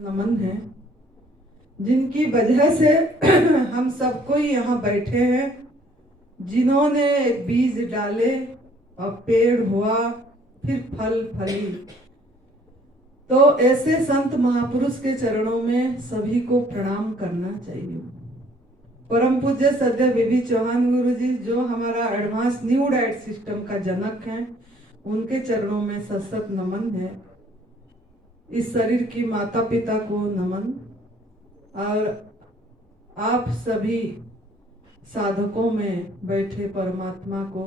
नमन है, जिनकी वजह से हम सब कोई यहाँ बैठे हैं, जिन्होंने बीज डाले और पेड़ हुआ, फिर फल फली। तो ऐसे संत महापुरुष के चरणों में सभी को प्रणाम करना चाहिए। परम पूज्य सद्य बीबी चौहान गुरु जी, जो हमारा एडवांस न्यू डाइट सिस्टम का जनक हैं, उनके चरणों में सशत नमन है। इस शरीर की माता पिता को नमन, और आप सभी साधकों में बैठे परमात्मा को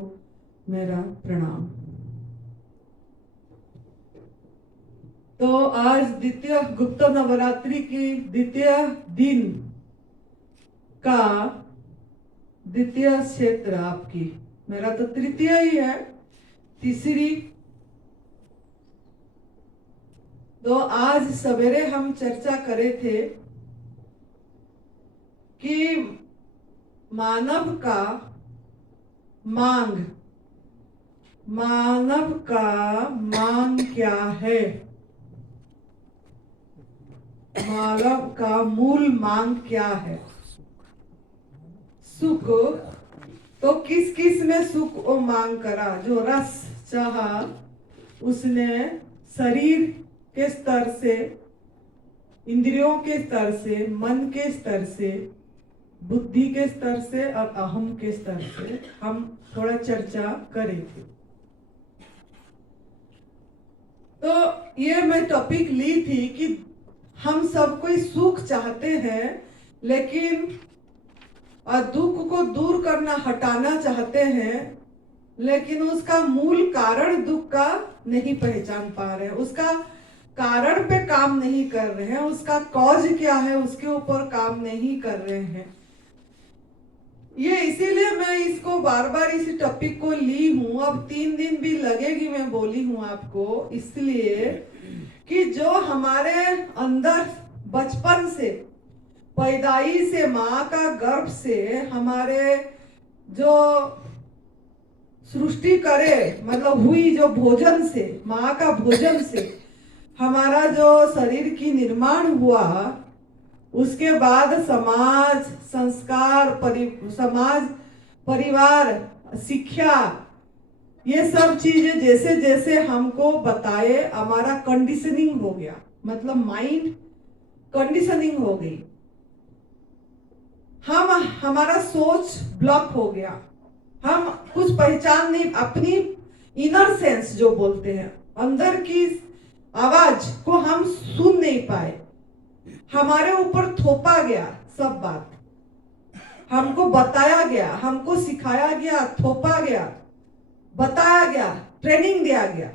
मेरा प्रणाम। तो आज द्वितीय गुप्त नवरात्रि की द्वितीय दिन का द्वितीय क्षेत्र आपकी, मेरा तो तृतीय ही है, तीसरी। तो आज सवेरे हम चर्चा करे थे कि मानव का मांग क्या है, मानव का मूल मांग क्या है। सुख तो किस किस में सुख वो मांग करा, जो रस चाहा उसने शरीर के स्तर से, इंद्रियों के स्तर से, मन के स्तर से, बुद्धि के स्तर से और अहम के स्तर से हम थोड़ा चर्चा करेंगे। तो ये मैं टॉपिक ली थी कि हम सब कोई सुख चाहते हैं, लेकिन और दुख को दूर करना, हटाना चाहते हैं, लेकिन उसका मूल कारण दुख का नहीं पहचान पा रहे हैं, उसका कारण पे काम नहीं कर रहे हैं, उसका कॉज क्या है उसके ऊपर काम नहीं कर रहे हैं। ये इसीलिए मैं इसको बार बार इस टॉपिक को ली हूं। अब 3 दिन भी लगेगी, मैं बोली हूं आपको, इसलिए कि जो हमारे अंदर बचपन से, पैदाई से, माँ का गर्भ से, हमारे जो सृष्टि करे मतलब हुई, जो भोजन से, माँ का भोजन से हमारा जो शरीर की निर्माण हुआ, उसके बाद समाज, संस्कार, समाज, परिवार, शिक्षा, ये सब चीजें जैसे जैसे हमको बताए, हमारा कंडीशनिंग हो गया, मतलब माइंड कंडीशनिंग हो गई। हमारा सोच ब्लॉक हो गया, हम कुछ पहचान नहीं, अपनी इनर सेंस जो बोलते हैं, अंदर की आवाज को हम सुन नहीं पाए। हमारे ऊपर थोपा गया सब बात, हमको बताया गया, हमको सिखाया गया, थोपा गया, बताया गया, ट्रेनिंग दिया गया,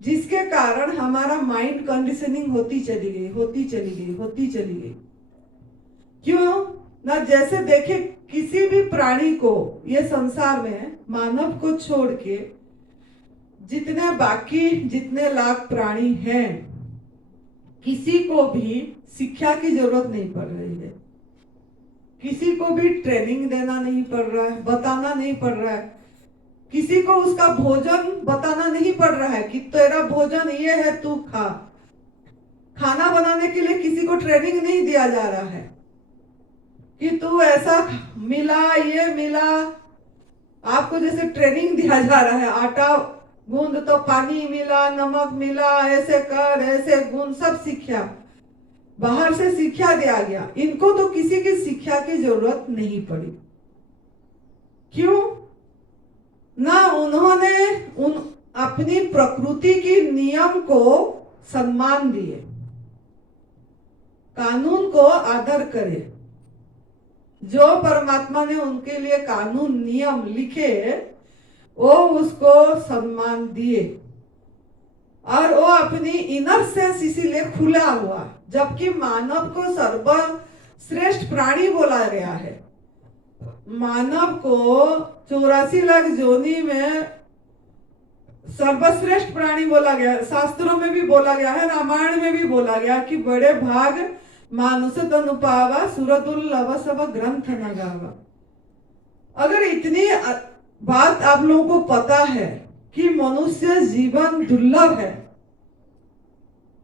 जिसके कारण हमारा माइंड कंडीशनिंग होती चली गई। क्यों ना, जैसे देखे किसी भी प्राणी को, ये संसार में मानव को छोड़ के जितने लाख प्राणी हैं, किसी को भी शिक्षा की जरूरत नहीं पड़ रही है, किसी को भी ट्रेनिंग देना नहीं पड़ रहा है, बताना नहीं पड़ रहा है, किसी को उसका भोजन बताना नहीं पड़ रहा है कि तेरा भोजन ये है, तू खा। खाना बनाने के लिए किसी को ट्रेनिंग नहीं दिया जा रहा है कि तू ऐसा मिला, ये मिला। आपको जैसे ट्रेनिंग दिया जा रहा है, आटा गूंद तो पानी मिला, नमक मिला, ऐसे कर, ऐसे गूंद, सब शिक्षा बाहर से शिक्षा दिया गया। इनको तो किसी की शिक्षा की जरूरत नहीं पड़ी। क्यों ना, उन्होंने अपनी प्रकृति की नियम को सम्मान दिए, कानून को आदर करे। जो परमात्मा ने उनके लिए कानून नियम लिखे, वो उसको सम्मान दिए, और वो अपनी इनर सेंस इसीलिए खुला हुआ। जबकि मानव को सर्वश्रेष्ठ प्राणी बोला गया है, मानव को 84 लाख योनि में सर्वश्रेष्ठ प्राणी बोला गया, शास्त्रों में भी बोला गया है, रामायण में भी बोला गया कि बड़े भाग मानुष तनु पावा, सुरदुर्लभ सब ग्रंथ न गावा। अगर इतनी बात आप लोगों को पता है कि मनुष्य जीवन दुर्लभ है,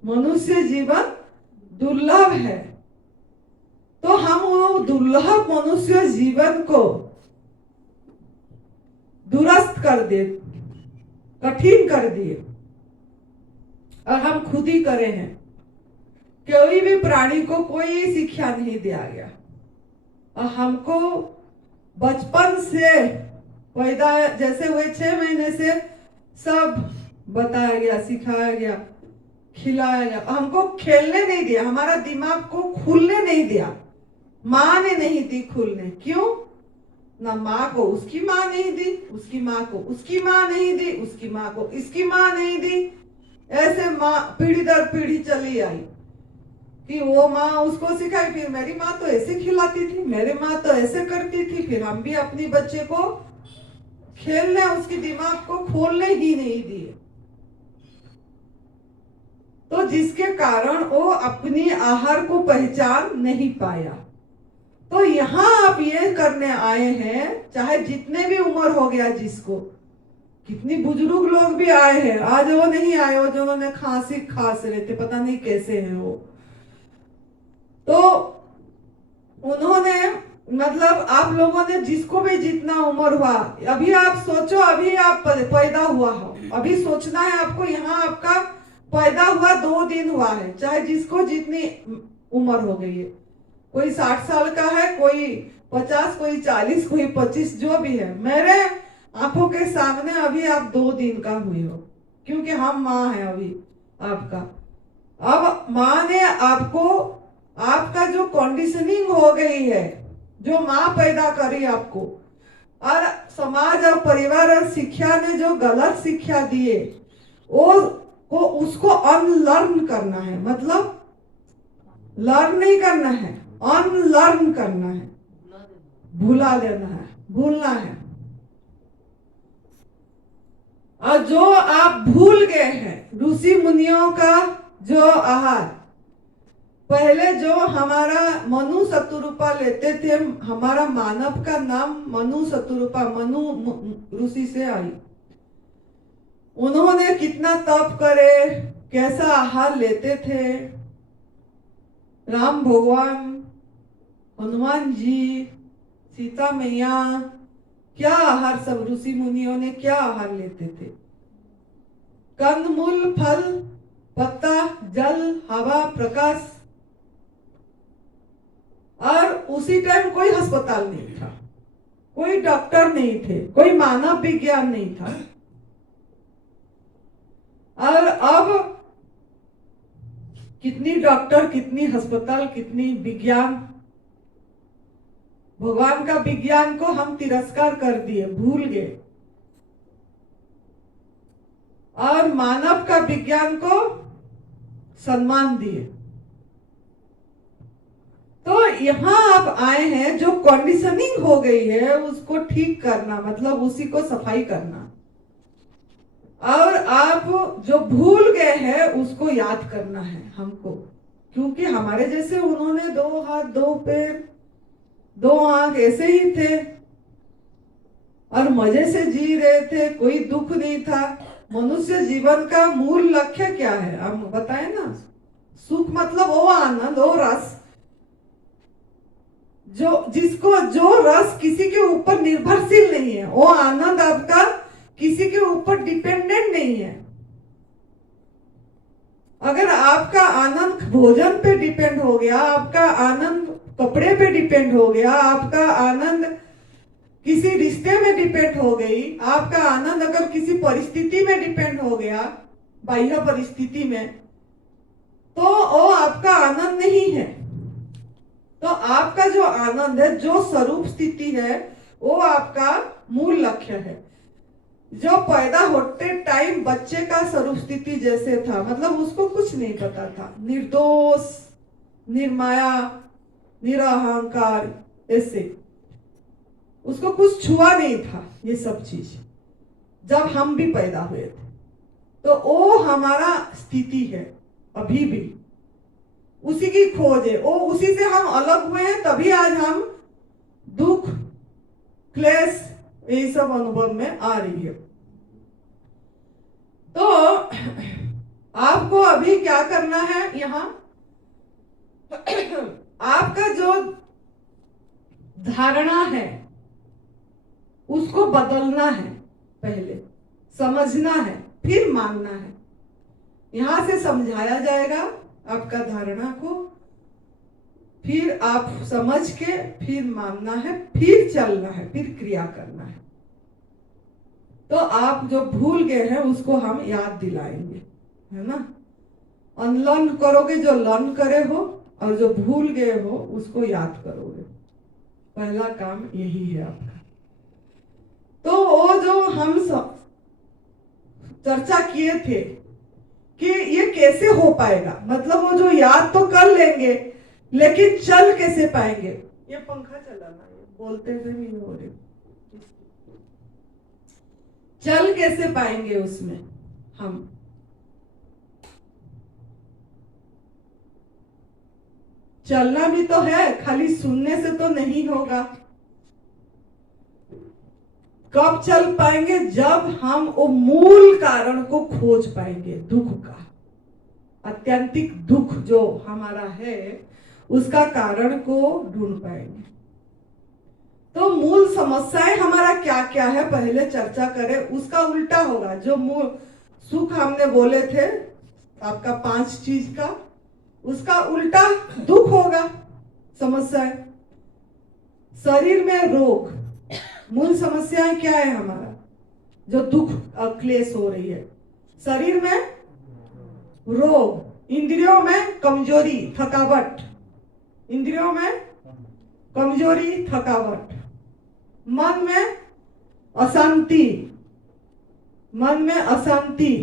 मनुष्य जीवन दुर्लभ है, तो हम वो दुर्लभ मनुष्य जीवन को दुरुस्त कर दे, कठिन कर दिए, और हम खुद ही करे हैं। कोई भी प्राणी को कोई शिक्षा नहीं दिया गया, और हमको बचपन से पैदा जैसे हुए 6 महीने से सब बताया गया, सिखाया गया, खिलाया गया। हमको खेलने नहीं दिया, हमारा दिमाग को खुलने नहीं दिया, माँ ने नहीं दी खुलने। क्यों? ना माँ को उसकी माँ नहीं दी, उसकी माँ को उसकी माँ नहीं दी, उसकी माँ को इसकी माँ नहीं दी। ऐसे माँ पीढ़ी दर पीढ़ी चली आई कि वो माँ उसको सिखाई, फिर मेरी माँ तो ऐसे खिलाती थी, मेरी माँ तो ऐसे करती थी, फिर हम भी अपनी बच्चे को खेलने, उसके दिमाग को खोलने ही नहीं दिए। तो जिसके कारण वो अपनी आहार को पहचान नहीं पाया। तो यहाँ आप ये करने आए हैं, चाहे जितने भी उम्र हो गया जिसको, कितनी बुजुर्ग लोग भी आए हैं, आज वो नहीं आए हो जिन्होंने खांस रहे थे, पता नहीं कैसे हैं वो, तो उन्होंने मतलब आप लोगों ने जिसको भी जितना उम्र हुआ, अभी आप सोचो, अभी आप पैदा हुआ हो, अभी सोचना है आपको, यहाँ आपका पैदा हुआ 2 दिन हुआ है, चाहे जिसको जितनी उम्र हो गई है, कोई 60 साल का है, कोई 50, कोई 40, कोई 25, जो भी है, मेरे आंखों के सामने अभी आप 2 दिन का हुए हो, क्योंकि हम माँ है अभी आपका। अब माँ ने आपको, आपका जो कंडीशनिंग हो गई है, जो माँ पैदा करी आपको, और समाज और परिवार और शिक्षा ने जो गलत शिक्षा दिए, वो को उसको अनलर्न करना है। मतलब लर्न नहीं करना है, अनलर्न करना है, भुला देना है, भूलना है। और जो आप भूल गए हैं, ऋषि मुनियों का जो आहार, पहले जो हमारा मनु शतरूपा लेते थे, हमारा मानव का नाम मनु शतरूपा, मनु ऋषि से आई। उन्होंने कितना तप करे, कैसा आहार लेते थे, राम भगवान, हनुमान जी, सीता मैया, क्या आहार, सब ऋषि मुनियों ने क्या आहार लेते थे। कंद मूल फल पत्ता जल हवा प्रकाश, और उसी टाइम कोई अस्पताल नहीं था, कोई डॉक्टर नहीं थे, कोई मानव विज्ञान नहीं था। और अब कितनी डॉक्टर, कितनी अस्पताल, कितनी विज्ञान, भगवान का विज्ञान को हम तिरस्कार कर दिए, भूल गए, और मानव का विज्ञान को सम्मान दिए। तो यहाँ आप आए हैं, जो कंडीशनिंग हो गई है उसको ठीक करना, मतलब उसी को सफाई करना, और आप जो भूल गए हैं उसको याद करना है हमको, क्योंकि हमारे जैसे उन्होंने 2 हाथ 2 पैर 2 आंख ऐसे ही थे, और मजे से जी रहे थे, कोई दुख नहीं था। मनुष्य जीवन का मूल लक्ष्य क्या है, हम बताएं ना। सुख मतलब वो आनंद, वो रस, जो रस किसी के ऊपर निर्भरशील नहीं है, वो आनंद आपका किसी के ऊपर डिपेंडेंट नहीं है। अगर आपका आनंद भोजन पे डिपेंड हो गया, आपका आनंद कपड़े पे डिपेंड हो गया, आपका आनंद किसी रिश्ते में डिपेंड हो गई, आपका आनंद अगर किसी परिस्थिति में डिपेंड हो गया, बाह्य परिस्थिति में, तो वो आपका आनंद नहीं है। तो आपका जो आनंद है, जो स्वरूप स्थिति है, वो आपका मूल लक्ष्य है। जो पैदा होते टाइम बच्चे का स्वरूप स्थिति जैसे था, मतलब उसको कुछ नहीं पता था, निर्दोष, निर्माया, निरअहंकार, ऐसे उसको कुछ छुआ नहीं था ये सब चीज, जब हम भी पैदा हुए थे। तो वो हमारा स्थिति है अभी भी, उसी की खोज है, वो उसी से हम अलग हुए हैं, तभी आज हम दुख, क्लेश, यही सब अनुभव में आ रही है। तो आपको अभी क्या करना है, यहाँ आपका जो धारणा है उसको बदलना है, पहले समझना है, फिर मानना है। यहां से समझाया जाएगा आपका धारणा को, फिर आप समझ के फिर मानना है, फिर चलना है, फिर क्रिया करना है। तो आप जो भूल गए हैं उसको हम याद दिलाएंगे, है ना। अनलर्न करोगे जो लर्न करे हो, और जो भूल गए हो उसको याद करोगे। पहला काम यही है आपका। तो वो जो हम चर्चा किए थे कि ये कैसे हो पाएगा, मतलब वो जो याद तो कर लेंगे लेकिन चल कैसे पाएंगे। ये पंखा चलाना, ये बोलते हुए नहीं हो रहे, चल कैसे पाएंगे उसमें हम। चलना भी तो है, खाली सुनने से तो नहीं होगा। कब चल पाएंगे, जब हम वो मूल कारण को खोज पाएंगे, दुख का, आत्यंतिक दुख जो हमारा है उसका कारण को ढूंढ पाएंगे। तो मूल समस्याएं हमारा क्या क्या है पहले चर्चा करें। उसका उल्टा होगा, जो मूल सुख हमने बोले थे आपका 5 चीज का, उसका उल्टा दुख होगा, समस्याएं। शरीर में रोग, मूल समस्याएं क्या है हमारा, जो दुख क्लेश हो रही है। शरीर में रोग, इंद्रियों में कमजोरी थकावट, इंद्रियों में कमजोरी थकावट, मन में अशांति, मन में अशांति,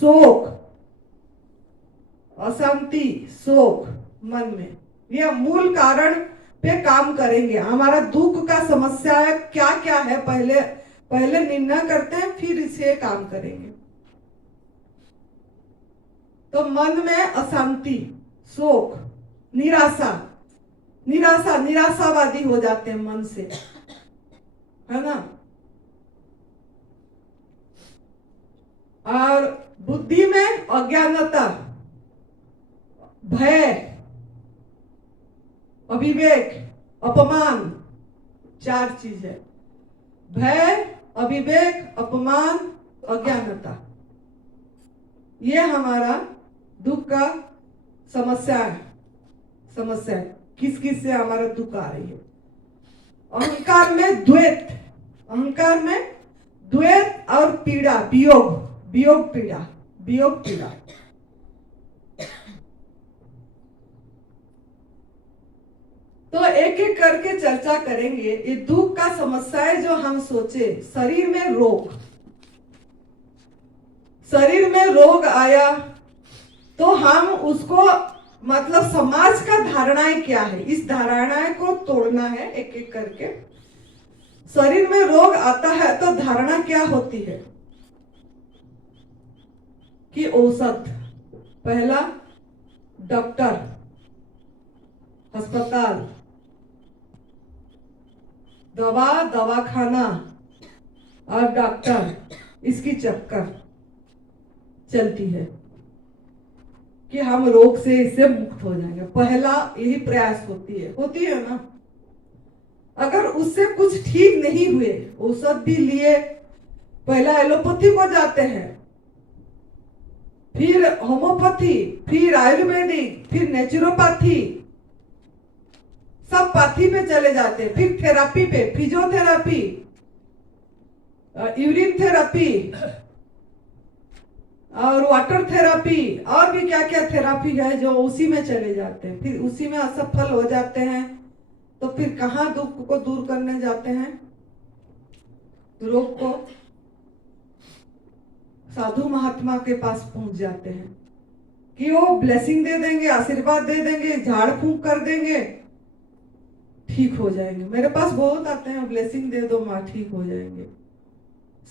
शोक, अशांति, शोक मन में। यह मूल कारण पे काम करेंगे। हमारा दुख का समस्या है क्या क्या है, पहले निर्णय करते हैं, फिर इसे काम करेंगे। तो मन में अशांति, शोक, निराशा, निराशावादी हो जाते हैं मन से, है ना। और बुद्धि में अज्ञानता, भय, अविवेक, अपमान, 4 चीज है। भय, अविवेक, अपमान, अज्ञानता, ये हमारा दुख का समस्या है। किस किस से हमारा दुख आ रही है। अहंकार में द्वैत, अहंकार में द्वैत और पीड़ा, वियोग पीड़ा। तो एक एक करके चर्चा करेंगे। ये दुख का समस्या जो हम सोचे, शरीर में रोग आया तो हम उसको, मतलब समाज का धारणाएं क्या है, इस धारणाएं को तोड़ना है एक एक करके। शरीर में रोग आता है तो धारणा क्या होती है कि औषध, पहला डॉक्टर, अस्पताल, दवाखाना और डॉक्टर, इसकी चक्कर चलती है कि हम रोग से इससे मुक्त हो जाएंगे। पहला यही प्रयास होती है ना। अगर उससे कुछ ठीक नहीं हुए, औषध भी लिए, पहला एलोपैथी को जाते हैं, फिर होम्योपैथी, फिर आयुर्वेदिक, फिर नेचुरोपैथी, सब पाथी पे चले जाते हैं, फिर थेरापी पे, फिजियोथेरापी, यूरिन थेरापी और वाटर थेरापी, और भी क्या क्या थेरापी है जो उसी में चले जाते हैं। फिर उसी में असफल हो जाते हैं तो फिर कहाँ दुख को दूर करने जाते हैं, रोग को। साधु महात्मा के पास पहुंच जाते हैं कि वो ब्लेसिंग दे देंगे, आशीर्वाद दे देंगे, झाड़ फूंक कर देंगे, ठीक हो जाएंगे। मेरे पास बहुत आते हैं, ब्लेसिंग दे दो माँ, ठीक हो जाएंगे।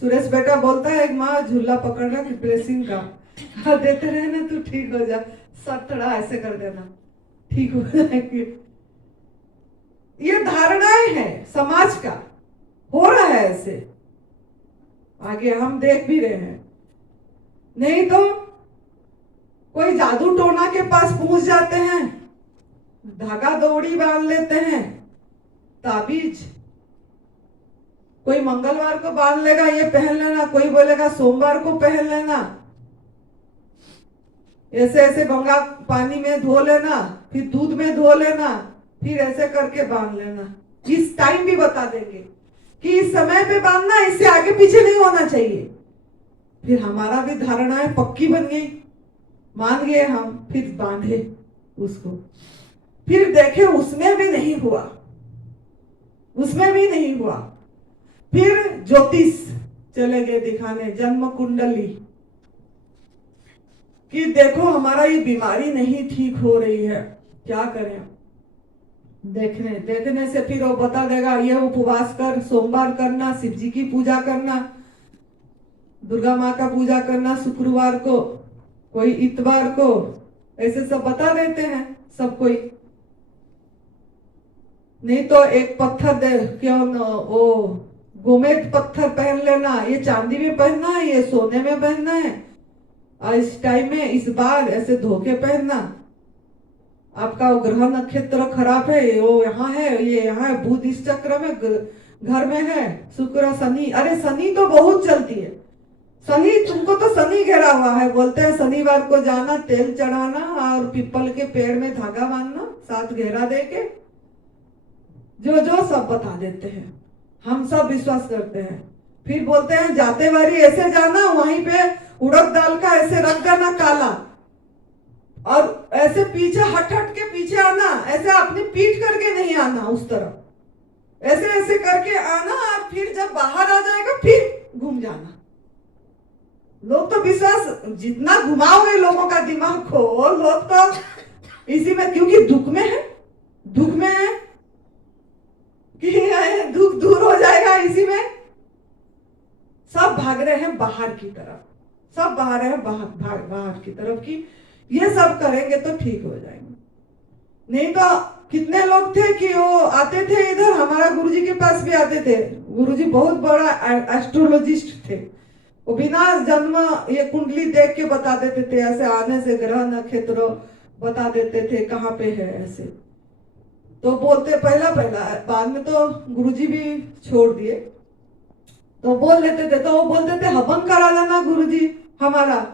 सुरेश बेटा बोलता है, एक माँ झूला पकड़ना ब्लेसिंग का, देते रहे ना तू ठीक हो जा, सर थोड़ा ऐसे कर देना, ठीक हो जाएंगे। ये धारणाएं हैं समाज का, हो रहा है ऐसे, आगे हम देख भी रहे हैं। नहीं तो कोई जादू टोना के पास पहुंच जाते हैं, धागा दौड़ी बांध लेते हैं, ताबीज कोई मंगलवार को बांध लेगा ये पहन लेना, कोई बोलेगा सोमवार को पहन लेना, ऐसे ऐसे गंगा पानी में धो लेना, फिर दूध में धो लेना, फिर ऐसे करके बांध लेना। इस टाइम भी बता देंगे कि इस समय पे बांधना, इससे आगे पीछे नहीं होना चाहिए। फिर हमारा भी धारणाएं पक्की बन गई, मान गए हम, फिर बांधे उसको, फिर देखे उसमें भी नहीं हुआ, उसमें भी नहीं हुआ। फिर ज्योतिष चले गए दिखाने, जन्म कुंडली, कि देखो हमारा ये बीमारी नहीं ठीक हो रही है, क्या करें। देखने से फिर वो बता देगा ये उपवास कर, सोमवार करना, शिव जी की पूजा करना, दुर्गा माँ का पूजा करना शुक्रवार को, कोई इतवार को, ऐसे सब बता देते हैं सब कोई। नहीं तो एक पत्थर दे, क्यों वो गोमेद पत्थर पहन लेना, ये चांदी में पहनना है, ये सोने में पहनना है, और इस टाइम में इस बार ऐसे धोके पहनना। आपका वो ग्रह नक्षत्र खराब है, वो यहाँ है, ये यहाँ है, बुध इस चक्र में घर में है, शुक्र शनि, अरे शनि तो बहुत चलती है, शनि तुमको तो शनि घेरा हुआ है, बोलते हैं शनिवार को जाना, तेल चढ़ाना और पीपल के पेड़ में धागा बांधना, साथ घेरा देके, जो सब बता देते हैं, हम सब विश्वास करते हैं। फिर बोलते हैं जाते बारी ऐसे जाना, वहीं पे उड़द दाल का ऐसे रख देना काला, और ऐसे पीछे हट के पीछे आना, ऐसे अपनी पीठ करके नहीं आना उस तरफ, ऐसे ऐसे करके आना, और फिर जब बाहर आ जाएगा फिर घूम जाना। लोग तो विश्वास जितना घुमाओगे लोगों का दिमाग को, लोग तो इसी में, क्योंकि दुख में है कि दुख दूर हो जाएगा, इसी में सब भाग रहे हैं बाहर की तरफ, सब बाहर है बाहर की तरफ की ये सब करेंगे तो ठीक हो जाएंगे। नहीं तो कितने लोग थे कि वो आते थे इधर, हमारा गुरुजी के पास भी आते थे, गुरुजी बहुत बड़ा एस्ट्रोलॉजिस्ट थे, वो बिना जन्म ये कुंडली देख के बता देते थे, ऐसे आने से ग्रह नक्षत्र बता देते थे कहाँ पे है ऐसे। तो बोलते पहला बाद में तो गुरुजी भी छोड़ दिए, तो बोल लेते थे, तो वो बोलते थे हवन करा लेना गुरुजी हमारा,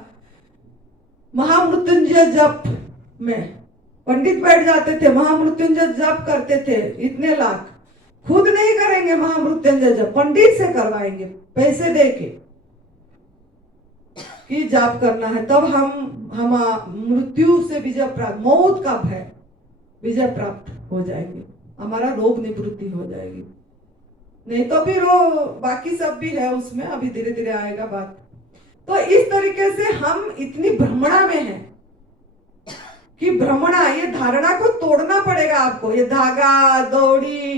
महामृत्युंजय जप में पंडित बैठ जाते थे, महामृत्युंजय जप करते थे, इतने लाख, खुद नहीं करेंगे महामृत्युंजय जप, पंडित से करवाएंगे पैसे देके कि जाप करना है, तब हम मृत्यु से विजय प्राप्त, मौत का भय विजय प्राप्त हो जाएंगे, हमारा रोग निवृत्ति हो जाएगी। नहीं तो फिर वो बाकी सब भी है उसमें, अभी धीरे धीरे आएगा बात। तो इस तरीके से हम इतनी भ्रमणा में हैं कि भ्रमणा, ये धारणा को तोड़ना पड़ेगा आपको। ये धागा दौड़ी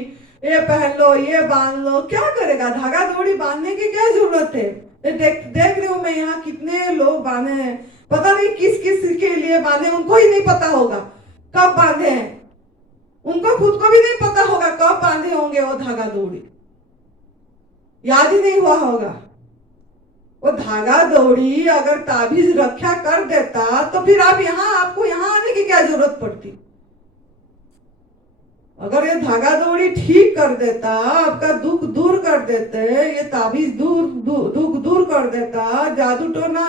ये पहन लो, ये बांध लो, क्या करेगा? धागा दौड़ी बांधने की क्या जरूरत है? देख रही हूं मैं यहाँ कितने लोग बांधे हैं, पता नहीं किस किस के लिए बांधे, उनको ही नहीं पता होगा कब बांधे हैं, उनको खुद को भी नहीं पता होगा कब बांधे होंगे वो धागा दौड़ी, याद ही नहीं हुआ होगा। वो धागा दौड़ी अगर ताबीज रक्षा कर देता तो फिर आपको यहाँ आने की क्या जरूरत पड़ती? अगर ये धागा दौड़ी ठीक कर देता, आपका दुख दूर कर देते, ये ताबीज दुख दूर कर देता, जादू टोना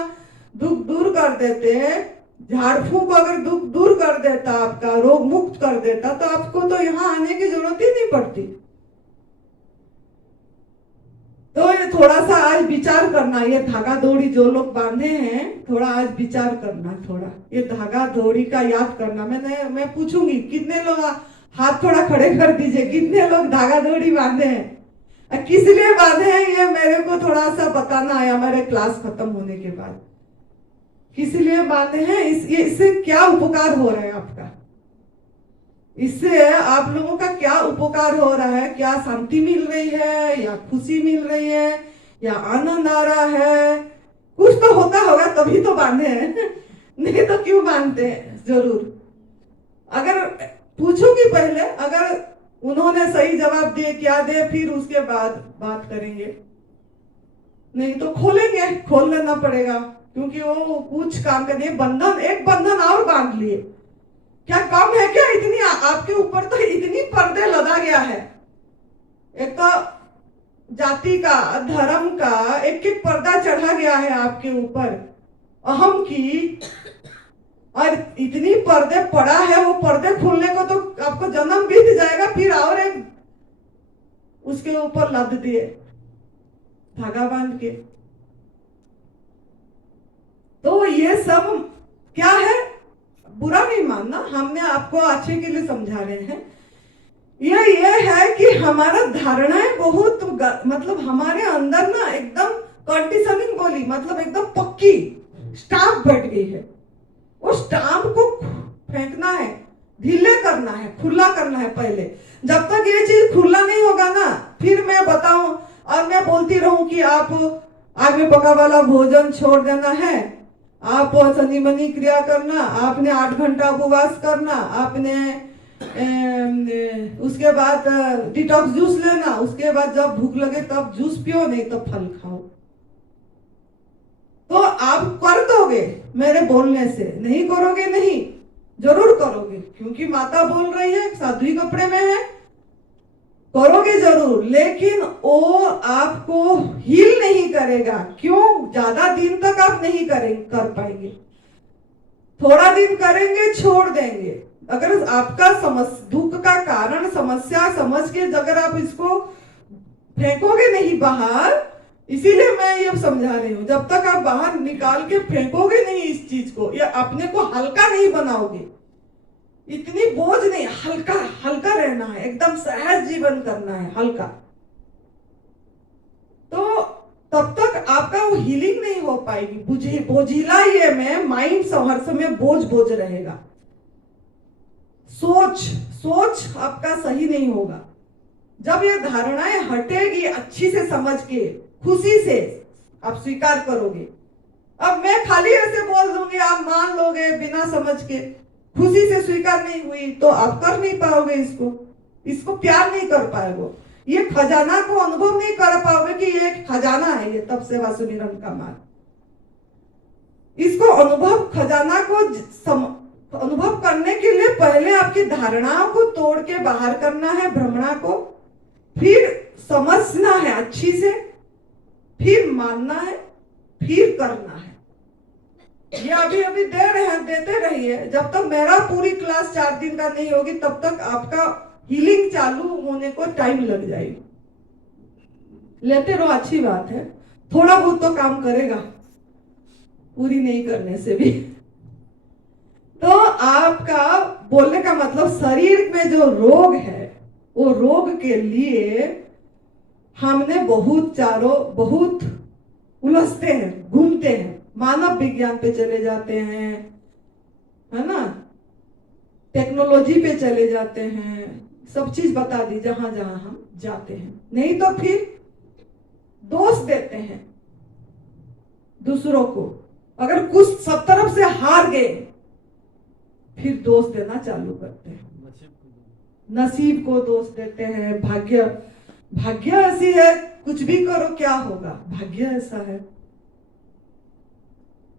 दुख दूर कर देते, झाड़ फूंक अगर दुख दूर कर देता, आपका रोग मुक्त कर देता, तो आपको तो यहाँ आने की जरूरत ही नहीं पड़ती। तो ये थोड़ा सा आज विचार करना, ये धागा दौड़ी जो लोग बांधे हैं, थोड़ा आज विचार करना, थोड़ा ये धागा दौड़ी का याद करना। मैं पूछूंगी कितने लोग, हाथ थोड़ा खड़े कर दीजिए, कितने लोग धागा दौड़ी बांधे हैं, किस लिए बांधे हैं, ये मेरे को थोड़ा सा बताना है हमारे क्लास खत्म होने के बाद। किस लिए बांधे हैं, इससे क्या उपकार हो रहा है आपका, इससे आप लोगों का क्या उपकार हो रहा है? क्या शांति मिल रही है, या खुशी मिल रही है, या आनंद आ रहा है? कुछ तो होता होगा तभी तो बांधे हैं नहीं तो क्यों बांधते हैं? जरूर अगर पूछूंगी पहले, अगर उन्होंने सही जवाब दिए क्या दे, फिर उसके बाद बात करेंगे, नहीं तो खोल लेना पड़ेगा, क्योंकि वो कुछ काम करने, एक बंधन और बांध लिए, क्या कम है क्या? इतनी आपके जाति का, धर्म का एक एक पर्दा चढ़ा गया है आपके ऊपर, अहम की, और इतनी पर्दे पड़ा है, वो पर्दे खुलने को तो आपको जन्म बीत जाएगा, फिर और एक उसके ऊपर लद दिए धागा बांध के। तो ये सब क्या है, बुरा नहीं मानना, हमने आपको अच्छे के लिए समझा रहे हैं। ये है कि हमारा धारणाएं बहुत मतलब हमारे अंदर ना एकदम कंडीशनिंग बोली, मतलब एकदम पक्की स्टाम्प बैठ गई है। वो स्टाम्प को फेंकना है, ढीले करना है, खुला करना है पहले। जब तक ये चीज खुला नहीं होगा ना, फिर मैं बताऊं और मैं बोलती रहूं कि आप आग में पका वाला भोजन छोड़ देना है, आप शनि मनी क्रिया करना, आपने 8 घंटा उपवास करना, आपने उसके बाद डिटॉक्स जूस लेना, उसके बाद जब भूख लगे तब जूस पियो, नहीं तो फल खाओ। तो आप कर दोगे मेरे बोलने से, नहीं करोगे नहीं, जरूर करोगे, क्योंकि माता बोल रही है, साध्वी कपड़े में है, करोगे जरूर, लेकिन वो आपको हील नहीं करेगा। क्यों? ज्यादा दिन तक आप नहीं कर पाएंगे, थोड़ा दिन करेंगे, छोड़ देंगे। अगर आपका दुख का कारण समस्या समझ के अगर आप इसको फेंकोगे नहीं बाहर, इसीलिए मैं ये समझा रही हूं, जब तक आप बाहर निकाल के फेंकोगे नहीं इस चीज को, या अपने को हल्का नहीं बनाओगे, इतनी बोझ नहीं, हल्का हल्का रहना है, एकदम सहज जीवन करना है, हल्का, तो तब तक आपका वो हीलिंग नहीं हो पाएगी। बोझिला ये में माइंड हर समय बोझ रहेगा, सोच आपका सही नहीं होगा। जब ये धारणाएं हटेगी अच्छी से समझ के, खुशी से आप स्वीकार करोगे। अब मैं खाली ऐसे बोल दूंगी, आप मान लोगे बिना समझ के, खुशी से स्वीकार नहीं हुई तो आप कर नहीं पाओगे, इसको प्यार नहीं कर पाओगे, ये खजाना को अनुभव नहीं कर पाओगे कि ये एक खजाना है, ये तब सेवा सुमिरन का मार्ग। इसको अनुभव, खजाना को अनुभव करने के लिए पहले आपकी धारणाओं को तोड़ के बाहर करना है, भ्रमणा को, फिर समझना है अच्छी से, फिर मानना है, फिर करना है। ये अभी देते रहिए, जब तक मेरा पूरी क्लास 4 दिन का नहीं होगी तब तक आपका हीलिंग चालू होने को टाइम लग जाएगी। लेते रहो, अच्छी बात है, थोड़ा बहुत तो काम करेगा, पूरी नहीं करने से भी। तो आपका बोलने का मतलब, शरीर में जो रोग है वो रोग के लिए हमने बहुत उलझते हैं, घूमते हैं, मानव विज्ञान पे चले जाते हैं, है ना, टेक्नोलॉजी पे चले जाते हैं, सब चीज बता दी जहां हम जाते हैं, नहीं तो फिर दोष देते हैं दूसरों को। अगर कुछ सब तरफ से हार गए फिर दोष देना चालू करते हैं, नसीब को दोष देते हैं, भाग्य ऐसी है, कुछ भी करो क्या होगा, भाग्य ऐसा है,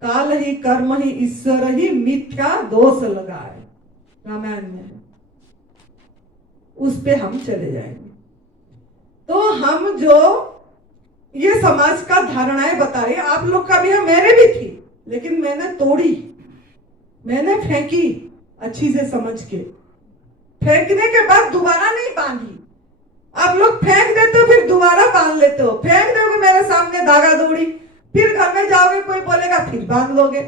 काल ही कर्म ही ईश्वर ही मिथ्या दोष लगाए, रामायण में है, उस पे हम चले जाएंगे। तो हम जो ये समाज का धारणाएं बता रहे हैं, आप लोग का भी है, मेरे भी थी, लेकिन मैंने तोड़ी, मैंने फेंकी अच्छी से समझ के। फेंकने के बाद दोबारा नहीं बांधी। आप लोग फेंक देते हो फिर दोबारा बांध लेते हो, फेंक दोगे मेरे सामने धागा दौड़ी, फिर घर में जाओगे कोई बोलेगा फिर बांध लोगे।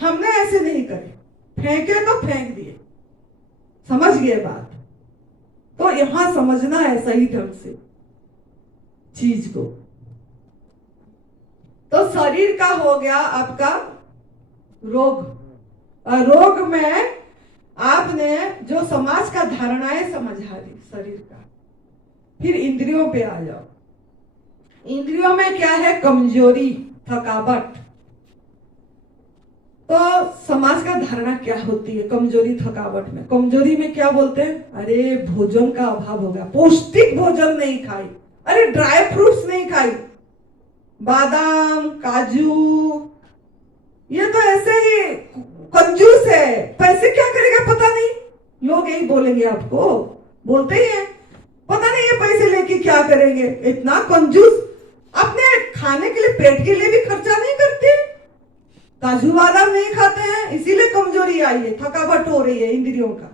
हमने ऐसे नहीं करे, फेंके तो फेंक दिए, समझ गए बात। तो यहां समझना है सही ढंग से चीज को। तो शरीर का हो गया आपका रोग, और रोग में आपने जो समाज का धारणाएं समझा दी शरीर का। फिर इंद्रियों पे आ जाओ। इंद्रियों में क्या है? कमजोरी, थकावट। तो समाज का धारणा क्या होती है कमजोरी थकावट में? कमजोरी में क्या बोलते हैं? अरे भोजन का अभाव हो गया, पौष्टिक भोजन नहीं खाई, अरे ड्राई फ्रूट्स नहीं खाई, बादाम काजू, ये तो ऐसे ही कंजूस है, पैसे क्या करेगा पता नहीं। लोग यही बोलेंगे, आपको बोलते ही हैं, पता नहीं ये पैसे लेके क्या करेंगे, इतना कंजूस, अपने खाने के लिए पेट के लिए भी खर्चा नहीं करते, काजू बादाम नहीं खाते हैं, इसीलिए कमजोरी आई है, थकावट हो रही है, इंद्रियों का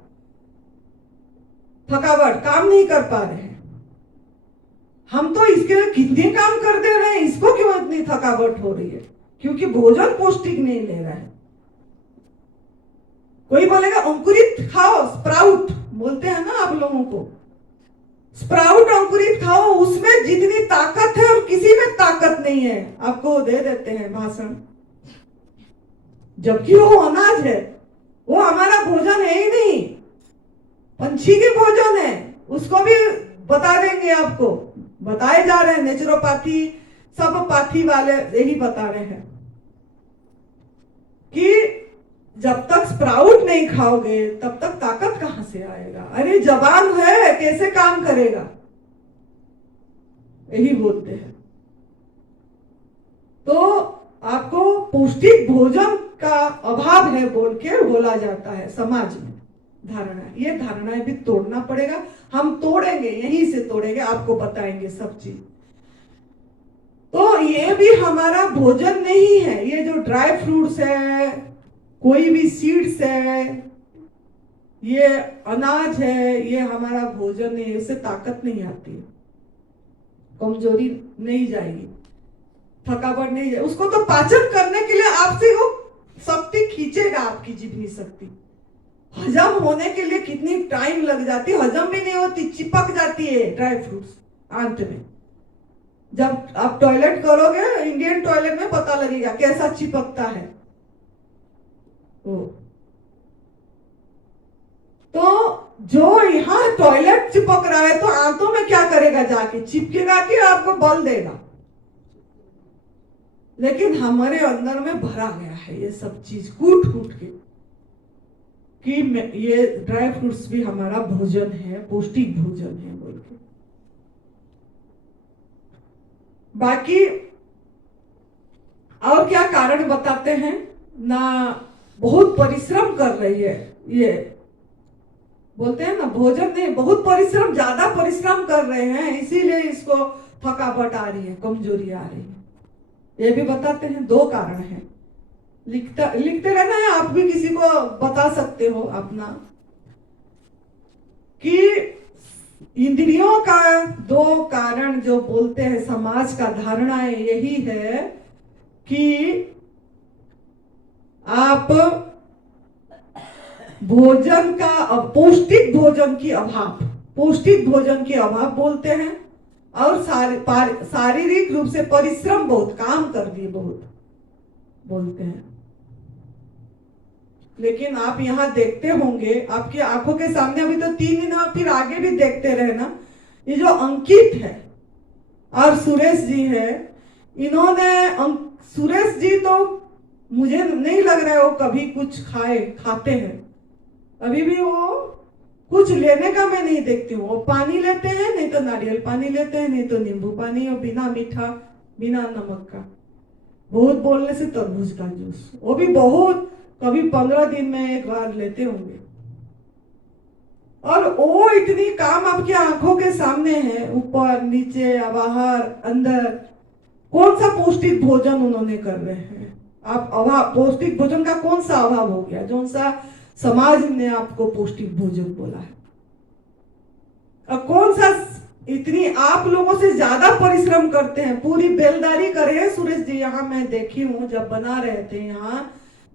थकावट, काम नहीं कर पा रहे हैं। हम तो इसके लिए कितने काम कर दे रहे हैं, इसको क्यों इतनी थकावट हो रही है? क्योंकि भोजन पौष्टिक नहीं ले रहा है। कोई बोलेगा अंकुरित खाओ, स्प्राउट बोलते हैं ना आप लोगों को, स्प्राउट अंकुरित खाओ, उसमें जितनी ताकत है और किसी में ताकत नहीं है, आपको दे देते हैं भाषण, जबकि वो अनाज है, वो हमारा भोजन है ही नहीं, पंछी के भोजन है, उसको भी बता देंगे आपको, बताए जा रहे हैं, नेचुरोपैथी सब पाथी वाले यही बता रहे हैं कि जब तक स्प्राउट नहीं खाओगे तब तक ताकत कहां से आएगा, अरे जवान है कैसे काम करेगा, यही बोलते हैं। तो आपको पौष्टिक भोजन का अभाव है बोल के बोला जाता है समाज में, धारणा, ये धारणाएं भी तोड़ना पड़ेगा, हम तोड़ेंगे, यहीं से तोड़ेंगे, आपको बताएंगे सब चीज। तो ये भी हमारा भोजन नहीं है, ये जो ड्राई फ्रूट्स है, कोई भी सीड्स है, ये अनाज है, ये हमारा भोजन है, इससे ताकत नहीं आती है, कमजोरी नहीं जाएगी, थकावट नहीं जाएगी, उसको तो पाचन करने के लिए आपसे वो शक्ति खींचेगा, आपकी जीवनी शक्ति, हजम होने के लिए कितनी टाइम लग जाती है, हजम भी नहीं होती, चिपक जाती है ड्राई फ्रूट्स अंत में। जब आप टॉयलेट करोगे, इंडियन टॉयलेट में पता लगेगा कैसा चिपकता है वो। तो जो यहाँ टॉयलेट चिपक रहा है, तो आंतों में क्या करेगा, जाके चिपकेगा कि आपको बल देगा, लेकिन हमारे अंदर में भरा गया है ये सब चीज कूट कूट के कि ये ड्राई फ्रूट्स भी हमारा भोजन है, पौष्टिक भोजन है बोल के। बाकी और क्या कारण बताते हैं ना, बहुत परिश्रम कर रही है, ये बोलते हैं ना, भोजन नहीं, बहुत परिश्रम, ज्यादा परिश्रम कर रहे हैं, इसीलिए इसको थकावट आ रही है, कमजोरी आ रही है, ये भी बताते हैं। 2 कारण हैं, लिखते रहना है, आप भी किसी को बता सकते हो अपना, कि इंद्रियों का 2 कारण जो बोलते हैं समाज का धारणा यही है कि आप भोजन का, पौष्टिक भोजन की अभाव, पौष्टिक भोजन की अभाव बोलते हैं, और शारीरिक रूप से परिश्रम, बहुत काम कर दिए बहुत बोलते हैं। लेकिन आप यहाँ देखते होंगे, आपकी आंखों के सामने, अभी तो 3 दिन, फिर आगे भी देखते रहे ना, ये जो अंकित है और सुरेश जी है, इन्होंने, सुरेश जी तो मुझे नहीं लग रहा है वो कभी कुछ खाते हैं, अभी भी वो कुछ लेने का मैं नहीं देखती हूँ, वो पानी लेते हैं, नहीं तो नारियल पानी लेते हैं, नहीं तो नींबू पानी, और बिना मीठा बिना नमक का, बहुत बोलने से तरबूज का जूस, वो भी बहुत, कभी 15 दिन में एक बार लेते होंगे। और वो इतनी काम आपकी आंखों के सामने है, ऊपर नीचे बाहर अंदर, कौन सा पौष्टिक भोजन उन्होंने कर रहे हैं, आप अभाव, पौष्टिक भोजन का कौन सा अभाव हो गया, जो सा समाज ने आपको पौष्टिक भोजन बोला है, और कौन सा इतनी आप लोगों से ज्यादा परिश्रम करते हैं, पूरी बेलदारी करे हैं सुरेश जी, यहाँ मैं देखी हूँ, जब बना रहे थे, यहाँ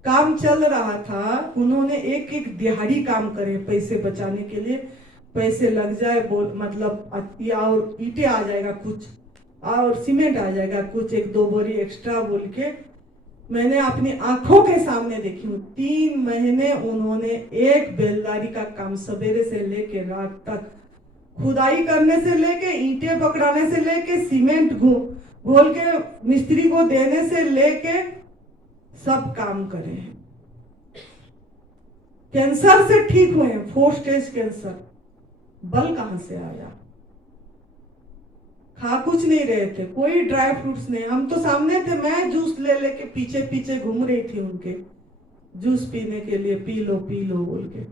काम चल रहा था, उन्होंने एक एक दिहाड़ी काम करे पैसे बचाने के लिए, पैसे लग जाए बोल, मतलब या और ईंटें आ जाएगा कुछ, और सीमेंट आ जाएगा कुछ, 1-2 बोरी एक्स्ट्रा बोल के मैंने अपनी आंखों के सामने देखी हूँ। 3 महीने उन्होंने एक बेलदारी का काम, सवेरे से लेके रात तक, खुदाई करने से लेके, ईंटें पकड़ाने से लेके, सीमेंट घोल के मिस्त्री को देने से लेके सब काम करे हैं। कैंसर से ठीक हुए हैं, 4 स्टेज कैंसर, बल कहां से आया, खा कुछ नहीं रहे थे, कोई ड्राई फ्रूट्स नहीं, हम तो सामने थे, मैं जूस ले लेके पीछे पीछे घूम रही थी उनके, जूस पीने के लिए, पी लो बोल के।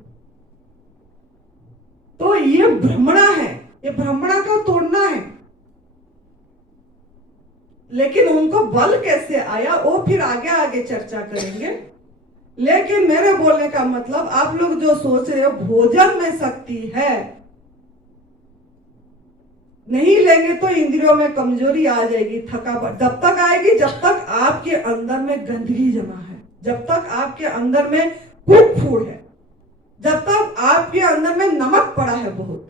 तो ये भ्रमणा है, ये ब्राह्मणा को तोड़ना है। लेकिन उनको बल कैसे आया वो फिर आगे आगे चर्चा करेंगे। लेकिन मेरे बोलने का मतलब, आप लोग जो सोच रहे हो भोजन में शक्ति है, नहीं लेंगे तो इंद्रियों में कमजोरी आ जाएगी, थकावट जब तक आएगी जब तक आपके अंदर में गंदगी जमा है, जब तक आपके अंदर में कुक फूड है, जब तक आपके अंदर में नमक पड़ा है, बहुत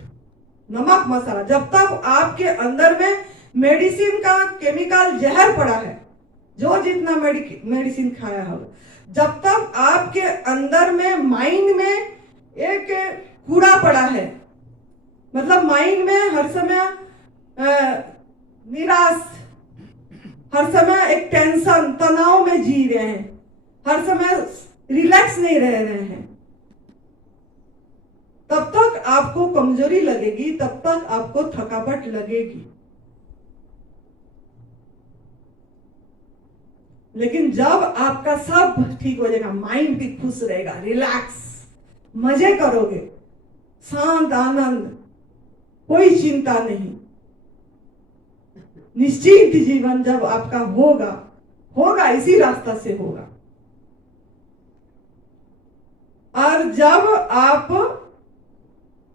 नमक मसाला, जब तक आपके अंदर में मेडिसिन का केमिकल जहर पड़ा है, जो जितना मेडिसिन खाया होगा, जब तक आपके अंदर में माइंड में एक कूड़ा पड़ा है, मतलब माइंड में हर समय निराश, हर समय एक टेंशन तनाव में जी रहे हैं, हर समय रिलैक्स नहीं रह रहे हैं, तब तक आपको कमजोरी लगेगी, तब तक आपको थकावट लगेगी। लेकिन जब आपका सब ठीक हो जाएगा, माइंड भी खुश रहेगा, रिलैक्स, मजे करोगे, शांत आनंद, कोई चिंता नहीं, निश्चित जीवन जब आपका होगा इसी रास्ता से होगा। और जब आप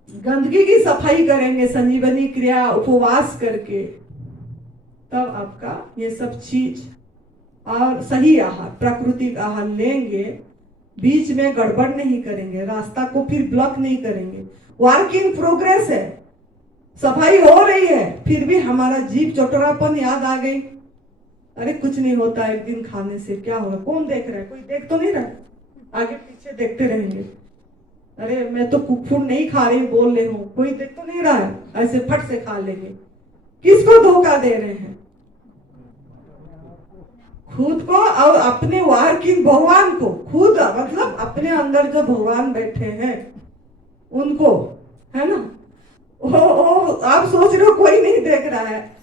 गंदगी की सफाई करेंगे संजीवनी क्रिया उपवास करके, तब आपका ये सब चीज और सही आहार, प्राकृतिक आहार लेंगे, बीच में गड़बड़ नहीं करेंगे, रास्ता को फिर ब्लॉक नहीं करेंगे। वर्क इन प्रोग्रेस है, सफाई हो रही है, फिर भी हमारा जीभ चटोरापन याद आ गई, अरे कुछ नहीं होता, एक दिन खाने से क्या होगा, कौन देख रहा है, कोई देख तो नहीं रहा, आगे पीछे देखते रहेंगे, अरे मैं तो कुकफूड नहीं खा रही बोल रही हूँ, कोई देख तो नहीं रहा है, ऐसे फट से खा लेंगे। किसको धोखा दे रहे हैं? खुद को और अपने वाहकिन भगवान को, खुद मतलब अपने अंदर जो भगवान बैठे हैं उनको, है ना। ओ आप सोच रहे हो कोई नहीं देख रहा है,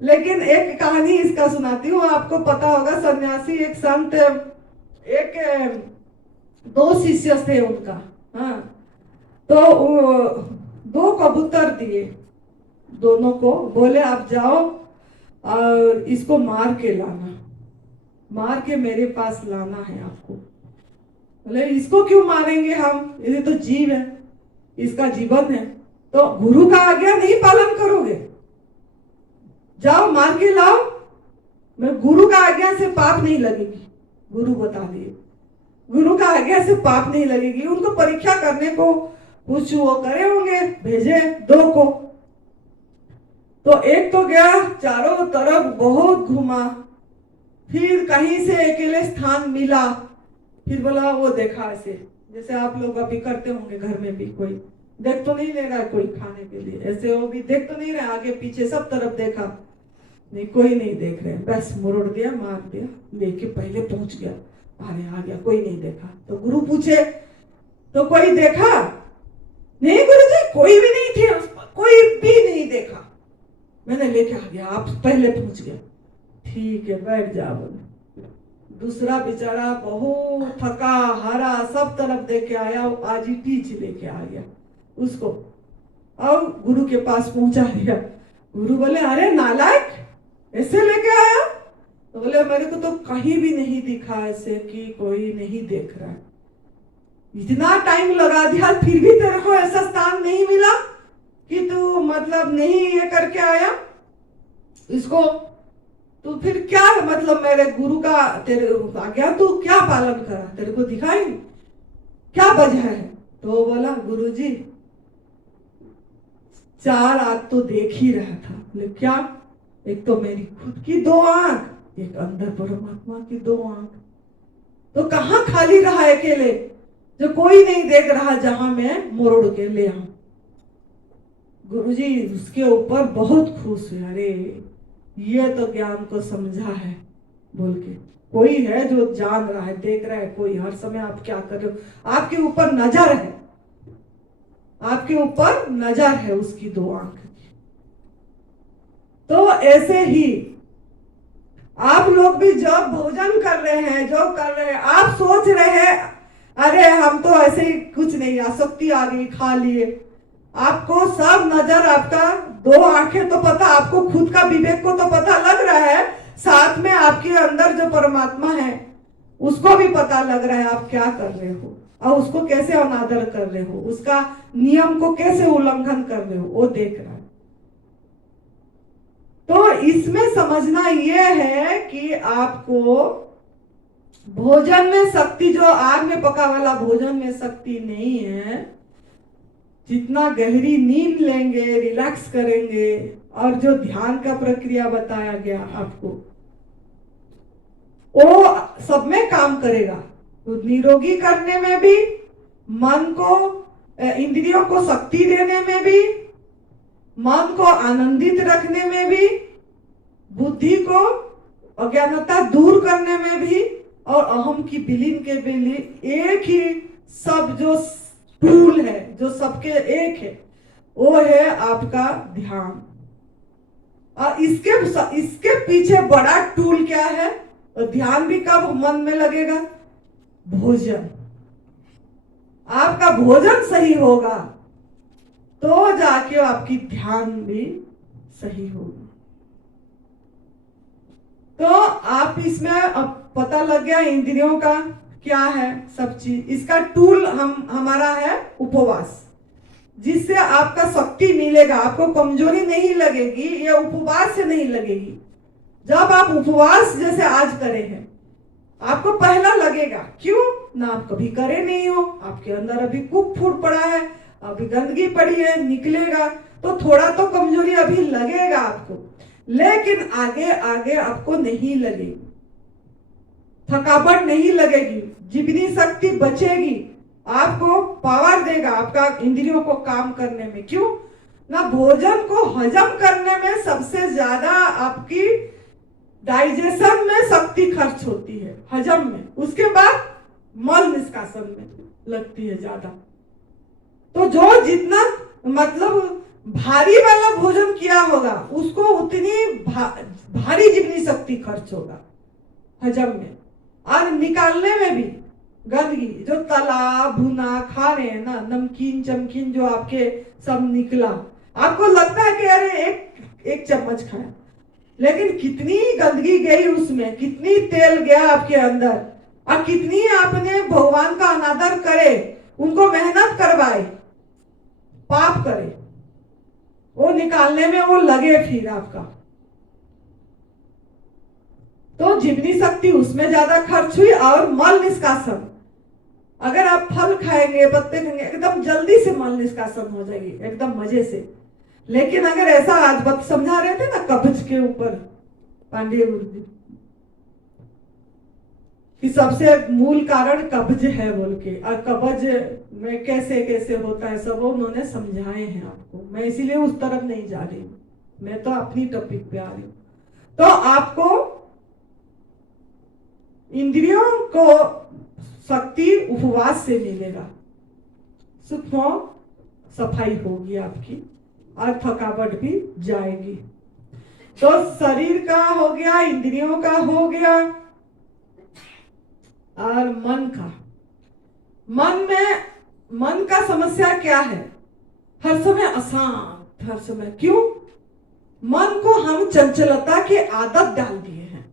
लेकिन एक कहानी इसका सुनाती हूँ, आपको पता होगा, सन्यासी एक संत, एक दो शिष्य थे उनका, हाँ, तो दो कबूतर दिए, दोनों को बोले आप जाओ और इसको मार के लाना, मार के मेरे पास लाना है आपको। बोले इसको क्यों मारेंगे हम, ये तो जीव है, इसका जीवन है, तो गुरु का आज्ञा नहीं पालन करोगे, जाओ मार के लाओ, मैं गुरु का आज्ञा से पाप नहीं लगेगी, गुरु बता दिए, गुरु का आज्ञा से पाप नहीं लगेगी। उनको परीक्षा करने को कुछ वो करे होंगे, भेजे दो को, तो एक तो गया चारों तरफ बहुत घूमा, फिर कहीं से अकेले स्थान मिला, फिर बोला वो देखा, ऐसे जैसे आप लोग अभी करते होंगे घर में भी, कोई देख तो नहीं ले रहा है कोई खाने के लिए, ऐसे वो भी देख तो नहीं रहा, आगे पीछे सब तरफ देखा, नहीं कोई नहीं देख रहे, बस मुड़ दिया, मार दिया, लेके पहले पहुंच गया, अरे आ गया, कोई नहीं देखा। तो गुरु पूछे तो कोई देखा? नहीं गुरुजी कोई भी नहीं थे, कोई भी नहीं देखा, मैंने लेके आ गया, आप पहले पहुंच गया, ठीक है बैठ जा। बोले दूसरा बेचारा बहुत थका हारा, सब तरफ देखे आया, आज ही टीच लेके आ गया उसको, और गुरु के पास पहुंचा दिया। गुरु बोले अरे नालायक, ऐसे लेके आया? तो बोले मेरे को तो कहीं भी नहीं दिखा ऐसे कि कोई नहीं देख रहा है, इतना टाइम लगा दिया फिर भी तेरे को ऐसा स्थान नहीं मिला कि तू मतलब नहीं ये करके आया इसको, तो फिर क्या मतलब मेरे गुरु का तेरे आज्ञा तू क्या पालन करा, तेरे को दिखाई क्या वजह है? तो बोला गुरुजी 4 आंख तो देख ही रहा था। बोले क्या? एक तो मेरी खुद की 2 आंख, एक अंदर परमात्मा की 2 आंख, तो कहाँ खाली रहा अकेले जो कोई नहीं देख रहा, जहां मैं मोड़ के ले आऊं। गुरुजी उसके ऊपर बहुत खुश हुए, अरे ये तो ज्ञान को समझा है बोल के, कोई है जो जान रहा है, देख रहा है, कोई हर समय आप क्या कर रहे हो, आपके ऊपर नजर है, आपके ऊपर नजर है उसकी 2 आंख की। तो ऐसे ही आप लोग भी जब भोजन कर रहे हैं, जो कर रहे हैं, आप सोच रहे हैं अरे हम तो ऐसे ही कुछ नहीं, आसक्ति आ गई खा लिए, आपको सब नजर, आपका दो आंखें तो पता, आपको खुद का विवेक को तो पता लग रहा है, साथ में आपके अंदर जो परमात्मा है उसको भी पता लग रहा है आप क्या कर रहे हो और उसको कैसे अनादर कर रहे हो, उसका नियम को कैसे उल्लंघन कर रहे हो, वो देख रहा है। तो इसमें समझना यह है कि आपको भोजन में शक्ति, जो आग में पका वाला भोजन में शक्ति नहीं है। जितना गहरी नींद लेंगे, रिलैक्स करेंगे और जो ध्यान का प्रक्रिया बताया गया आपको, वो सब में काम करेगा। तो निरोगी करने में भी, मन को, इंद्रियों को शक्ति देने में भी, मन को आनंदित रखने में भी, बुद्धि को अज्ञानता दूर करने में भी, और अहम की विलीन के लिए एक ही सब जो टूल है, जो सबके एक है, वो है आपका ध्यान। और इसके पीछे बड़ा टूल क्या है? और ध्यान भी कब मन में लगेगा? भोजन। आपका भोजन सही होगा तो जाके आपकी ध्यान भी सही होगी। तो आप इसमें अब पता लग गया इंद्रियों का क्या है सब चीज। इसका टूल हमारा है उपवास, जिससे आपका शक्ति मिलेगा, आपको कमजोरी नहीं लगेगी, ये उपवास से नहीं लगेगी। जब आप उपवास जैसे आज करे हैं, आपको पहला लगेगा, क्यों ना आप कभी करे नहीं हो, आपके अंदर अभी कुक फूड पड़ा है, अभी गंदगी पड़ी है, निकलेगा तो थोड़ा तो कमजोरी अभी लगेगा आपको, लेकिन आगे आगे आपको नहीं लगेगी, थकावट नहीं लगेगी, जीवनी शक्ति बचेगी, आपको पावर देगा आपका इंद्रियों को काम करने में। क्यों ना? भोजन को हजम करने में सबसे ज्यादा आपकी डाइजेशन में शक्ति खर्च होती है, हजम में, उसके बाद मल निष्कासन में लगती है ज्यादा। तो जो जितना मतलब भारी वाला भोजन किया होगा, उसको उतनी भारी जीवनी शक्ति खर्च होगा हजम में, और निकालने में भी गंदगी, जो तला भुना खा रहे हैं ना, नमकीन चमकीन जो आपके सब निकला, आपको लगता है कि अरे एक चम्मच खाया, लेकिन कितनी गंदगी गई उसमें, कितनी तेल गया आपके अंदर, और कितनी आपने भगवान का अनादर करे, उनको मेहनत करवाए, पाप करे, वो निकालने में वो लगे फिर आपका। तो जीवनी शक्ति उसमें ज्यादा खर्च हुई। और मल निष्कासन, अगर आप फल खाएंगे, पत्ते खाएंगे, एकदम जल्दी से मल निष्कासन हो जाएगी, एकदम मजे से। लेकिन अगर ऐसा, आज बात समझा रहे थे ना कब्ज के ऊपर पांडे गुरु जी, कि सबसे मूल कारण कब्ज है बोल के, और कब्ज में कैसे कैसे होता है सब उन्होंने समझाए हैं आपको। मैं इसीलिए उस तरफ नहीं जा रही हूँ, मैं तो अपनी टॉपिक पे आ रही हूँ। तो आपको इंद्रियों को शक्ति उपवास से मिलेगा, सूक्ष्म सफाई होगी आपकी, और थकावट भी जाएगी। तो शरीर का हो गया, इंद्रियों का हो गया, और मन का। मन का समस्या क्या है? हर समय अशांत, हर समय। क्यों? मन को हम चंचलता की आदत डाल दिए हैं,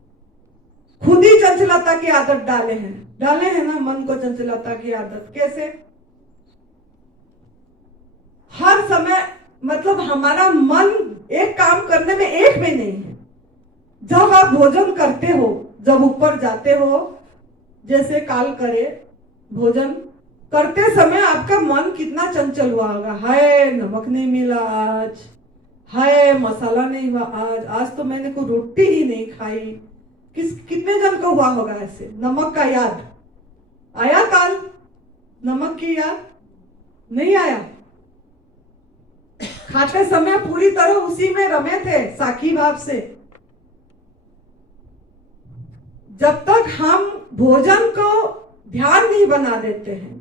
खुद ही चंचलता की आदत डाले हैं ना, मन को चंचलता की आदत। कैसे? हर समय, मतलब हमारा मन एक काम करने में एक में नहीं है। जब आप भोजन करते हो, जब ऊपर जाते हो, जैसे काल करे, भोजन करते समय आपका मन कितना चंचल हुआ होगा। हाय नमक नहीं मिला आज, हाय मसाला नहीं हुआ आज तो मैंने को रोटी ही नहीं खाई। कितने जन को हुआ होगा ऐसे? नमक का याद आया काल? नमक की याद नहीं आया? खाते समय पूरी तरह उसी में रमे थे, साखी भाव से। जब तक हम भोजन को ध्यान नहीं बना देते हैं,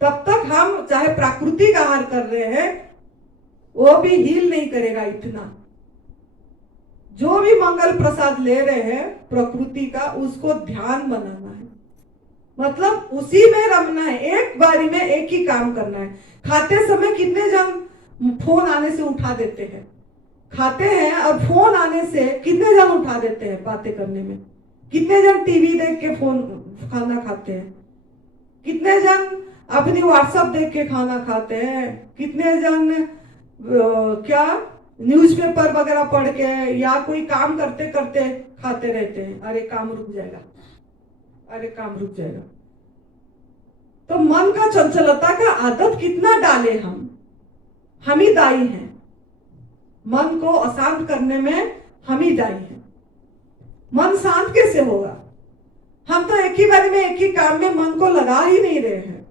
तब तक हम चाहे प्राकृतिक आहार कर रहे हैं, वो भी हील नहीं करेगा इतना। जो भी मंगल प्रसाद ले रहे हैं प्रकृति का, उसको ध्यान बनाना है, मतलब उसी में रमना है, एक बारी में एक ही काम करना है। खाते समय कितने जन फोन आने से उठा देते हैं, खाते हैं और फोन आने से कितने जन उठा देते हैं बातें करने में, कितने जन टीवी देख के फोन खाना खाते हैं, कितने जन अपनी व्हाट्सएप देख के खाना खाते हैं, कितने जन क्या न्यूज़पेपर वगैरह पढ़ के या कोई काम करते करते खाते रहते हैं, अरे काम रुक जाएगा, अरे काम रुक जाएगा। तो मन का चंचलता का आदत कितना डाले हम ही दाई हैं, मन को अशांत करने में हम ही दाई हैं। मन शांत कैसे होगा? हम तो एक ही बार में एक ही काम में मन को लगा ही नहीं रहे हैं।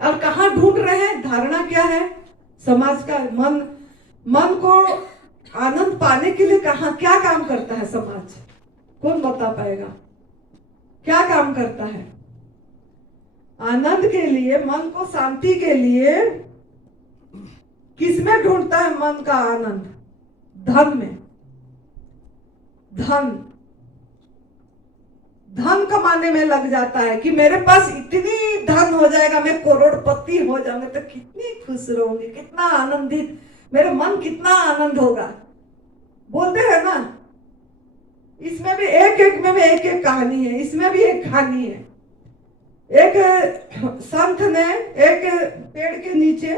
और कहां ढूंढ रहे हैं? धारणा क्या है समाज का? मन को आनंद पाने के लिए क्या काम करता है समाज? कौन बता पाएगा क्या काम करता है? आनंद के लिए, मन को शांति के लिए किसमें ढूंढता है मन का आनंद? धन में। धन कमाने में लग जाता है कि मेरे पास इतनी धन हो जाएगा, मैं करोड़पति हो जाऊंगा तो कितनी खुश रहूंगी, कितना आनंदित, मेरे मन कितना आनंद होगा। बोलते हैं ना, इसमें भी एक में भी एक कहानी है, इसमें भी एक कहानी है। एक संत ने एक पेड़ के नीचे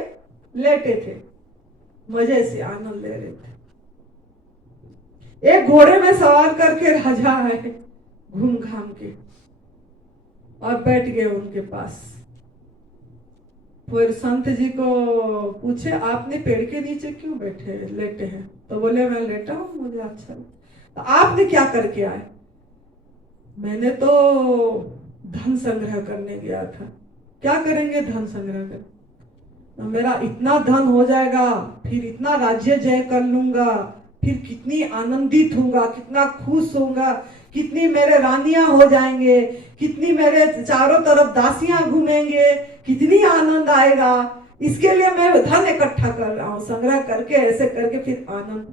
लेटे थे, मजे से आनंद ले रहे थे। एक घोड़े में सवार करके राजा आए घूम घाम के और बैठ गए उनके पास। फिर संत जी को पूछे, आपने पेड़ के नीचे क्यों लेटे हैं? तो बोले, मैं लेटा हूं, मुझे अच्छा लगता। तो आपने क्या करके आए? मैंने तो धन संग्रह करने गया था। क्या करेंगे धन संग्रह कर? मेरा इतना धन हो जाएगा, फिर इतना राज्य जय कर लूंगा, फिर कितनी आनंदित होऊंगा, कितना खुश होऊंगा, कितनी मेरे रानियां हो जाएंगे, कितनी मेरे चारों तरफ दासियां घूमेंगे, कितनी आनंद आएगा। इसके लिए मैं धन इकट्ठा कर रहा हूं, संग्रह करके ऐसे करके फिर आनंद।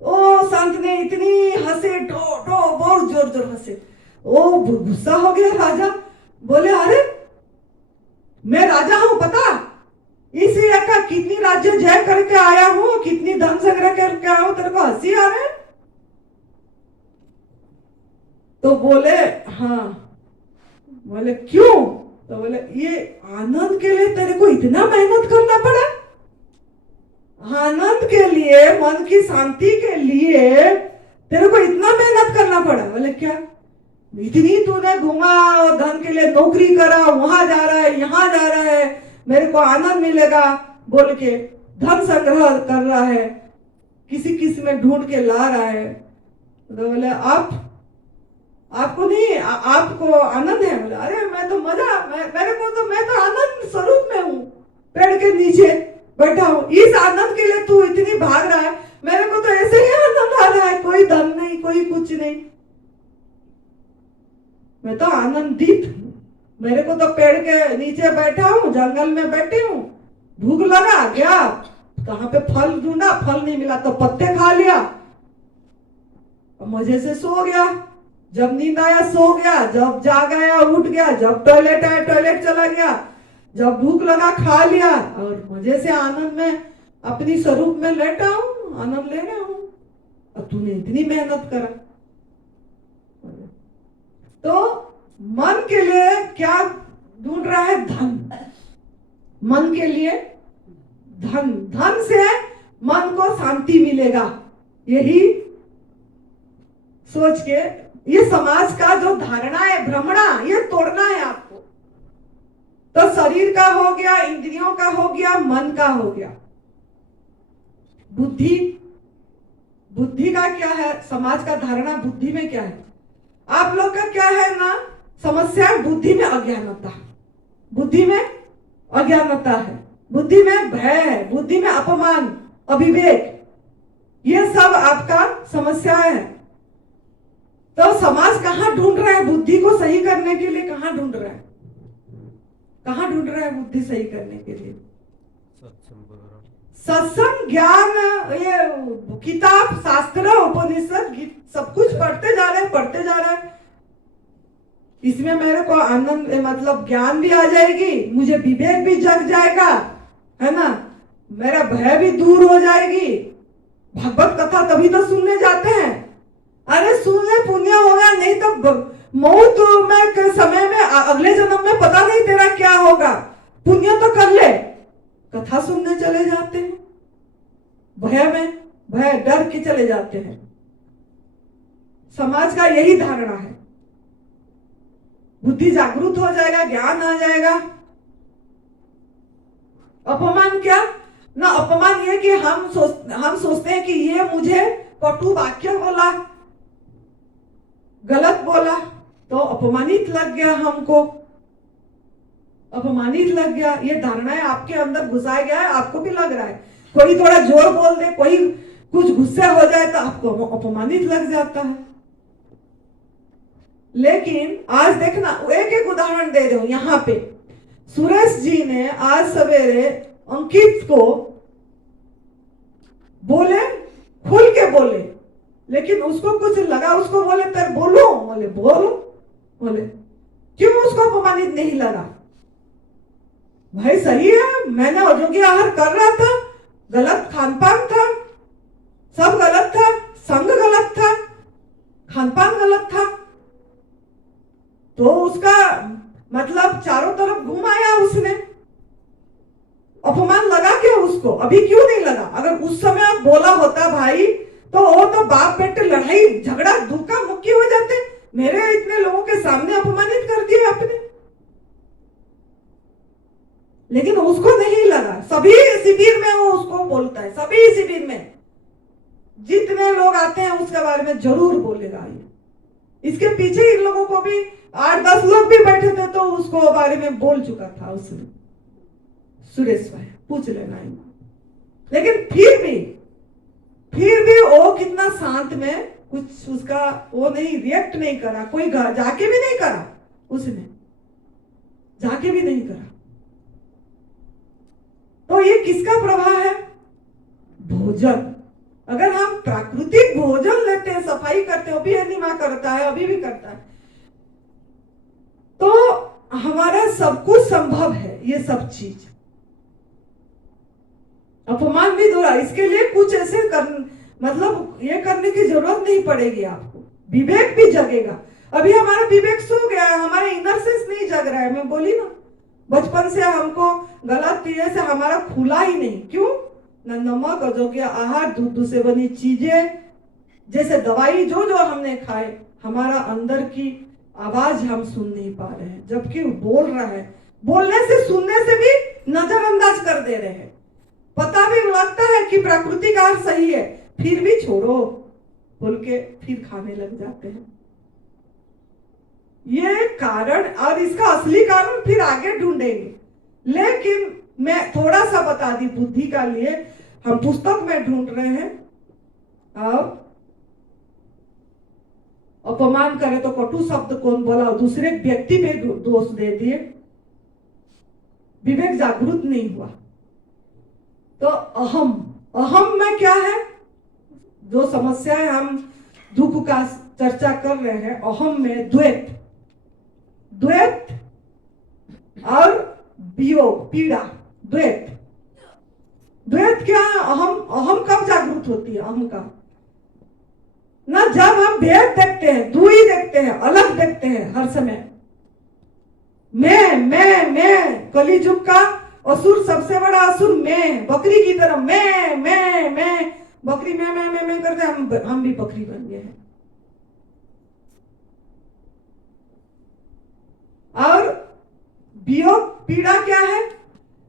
ओ संत ने इतनी हंसे, बहुत जोर जोर हंसे। ओ गुस्सा हो गया राजा, बोले, अरे मैं राजा हूं पता, इसलिए का कितनी राज्य जय करके आया हूं, कितनी धन संग्रह करके आया हूं, तेरे को हंसी आ रहा है? तो बोले हाँ। बोले क्यों? तो बोले, ये आनंद के लिए तेरे को इतना मेहनत करना पड़ा? आनंद के लिए, मन की शांति के लिए तेरे को इतना मेहनत करना पड़ा? बोले क्या? इतनी तूने घूमा और धन के लिए नौकरी करा, वहां जा रहा है, यहाँ जा रहा है, मेरे को आनंद मिलेगा बोल के धन संग्रह कर रहा है, किसी में ढूंढ के ला रहा है। तो बोले, आपको नहीं, आपको आनंद है? बोले, अरे मैं तो मैं तो आनंद स्वरूप में हूँ, पेड़ के नीचे बैठा हूँ। इस आनंद के लिए तू इतनी भाग रहा है, मेरे को तो ऐसे ही आनंद आ रहा है, कोई धन नहीं, कोई कुछ नहीं, मैं तो आनंदित हूँ। मेरे को तो पेड़ के नीचे बैठा हूँ, जंगल में बैठी हूँ, भूख लगा गया, कहाँ पे फल ढूंढा, फल नहीं मिला तो पत्ते खा लिया, मजे से सो गया। जब नींद आया सो गया, जब जाग आया उठ गया, जब टॉयलेट आया टॉयलेट चला गया, जब भूख लगा खा लिया, और मजे से आनंद में अपनी स्वरूप में लेटा हूँ, आनंद ले रहा हूँ। और तूने इतनी मेहनत करा। तो मन के लिए क्या ढूंढ रहा है? धन। मन के लिए धन, धन से मन को शांति मिलेगा, यही सोच के ये समाज का जो धारणा है, भ्रमणा, ये तोड़ना है आपको। तो शरीर का हो गया, इंद्रियों का हो गया, मन का हो गया, बुद्धि का क्या है? समाज का धारणा बुद्धि में क्या है? आप लोग का क्या है ना समस्या? बुद्धि में अज्ञानता, बुद्धि में अज्ञानता है, बुद्धि में भय है, बुद्धि में अपमान, अविवेक, ये सब आपका समस्या है। तो समाज कहां ढूंढ रहा है बुद्धि को सही करने के लिए? कहां ढूंढ रहा है? कहां ढूंढ रहा है बुद्धि सही करने के लिए? सत्संग, ज्ञान, ये किताब, शास्त्र, उपनिषद, सब कुछ पढ़ते जा रहे हैं। इसमें मेरे को आनंद, मतलब ज्ञान भी आ जाएगी, मुझे विवेक भी जग जाएगा, है ना, मेरा भय भी दूर हो जाएगी। भगवत कथा तभी तो सुनने जाते हैं। अरे सुन ले, पुण्य होगा, नहीं तो मौत में के समय में अगले जन्म में पता नहीं तेरा क्या होगा। पुण्य तो कर ले, कथा सुनने चले जाते हैं, भय में भय डर के चले जाते हैं। समाज का यही धारणा है। बुद्धि जागरूक हो जाएगा, ज्ञान आ जाएगा। अपमान क्या ना, अपमान ये कि हम सोचते हैं कि ये मुझे कटु वाक्य बोला, गलत बोला तो अपमानित लग गया, हमको अपमानित लग गया। ये धारणाएं आपके अंदर घुसाया गया है, आपको भी लग रहा है। कोई थोड़ा जोर बोल दे, कोई कुछ गुस्से हो जाए तो आपको अपमानित लग जाता है। लेकिन आज देखना, एक एक उदाहरण दे दो। यहाँ पे सुरेश जी ने आज सवेरे अंकित को बोले, खुल के बोले, लेकिन उसको कुछ लगा, उसको बोले तेरे बोलो, बोले बोलो, बोले क्यों उसको अपमानित नहीं लगा? भाई सही है, मैंने अयोग्य आहार कर रहा था, गलत खान पान था, सब गलत था, संग गलत था, खान पान गलत था, तो उसका मतलब चारों तरफ घुमाया उसने। अपमान लगा क्या उसको? अभी क्यों नहीं लगा? अगर उस समय आप बोला होता भाई, तो वो तो बाप बेटे लड़ाई झगड़ा धक्का मुक्की हो जाते। मेरे इतने लोगों के सामने अपमानित कर दिए आपने, लेकिन उसको नहीं लगा। सभी शिविर में वो उसको बोलता है, सभी शिविर में जितने लोग आते हैं उसके बारे में जरूर बोलेगा। ये इसके पीछे इन लोगों को भी 8-10 लोग भी बैठे थे तो उसको बारे में बोल चुका था उसने। सुरेश भाई पूछ लेना। लेकिन फिर भी वो कितना शांत में, कुछ उसका वो नहीं, रिएक्ट नहीं करा, कोई जाके भी नहीं करा, उसने जाके भी नहीं करा। तो ये किसका प्रभाव है? भोजन। अगर हम प्राकृतिक भोजन लेते हैं, सफाई करते हैं, वो भी अनिमा करता है, अभी भी करता है, तो हमारा सब कुछ संभव है। ये सब चीज अपमान भी दूर, इसके लिए कुछ ऐसे मतलब ये करने की जरूरत नहीं पड़ेगी आपको। विवेक भी जगेगा। अभी हमारा विवेक सो गया है, हमारा इनर सेंस नहीं जग रहा है। मैं बोली ना, बचपन से हमको गलत चीजें से हमारा खुला ही नहीं। क्यों? न नमक, अयोग्य आहार, दूध से बनी चीजें, जैसे दवाई जो जो हमने खाए, हमारा अंदर की आवाज हम सुन नहीं पा रहे हैं, जबकि बोल रहा है। बोलने से, सुनने से भी नजरअंदाज कर दे रहे हैं। पता भी लगता है कि प्राकृतिक आहार सही है, फिर भी छोड़ो बोल के फिर खाने लग जाते हैं। ये कारण, और इसका असली कारण फिर आगे ढूंढेंगे। लेकिन मैं थोड़ा सा बता दी बुद्धि का लिए, हम पुस्तक में ढूंढ रहे हैं। और अपमान करे तो कटु शब्द कौन बोला, दूसरे व्यक्ति पे दोष दे दिए, विवेक जागरूक नहीं हुआ। तो अहम में क्या है? जो समस्याएं हम दुख का चर्चा कर रहे हैं, अहम में द्वैत और वियोग, पीड़ा। द्वैत क्या है? अहम कब जागरूक होती है? अहम का ना, जब हम भेद देखते हैं, दूरी देखते हैं, अलग देखते हैं हर समय। मैं कली युग का असुर, सबसे बड़ा असुर मैं, बकरी की तरह मैं बकरी मैं करते हम भी बकरी बन गए हैं। और वियोग, पीड़ा क्या है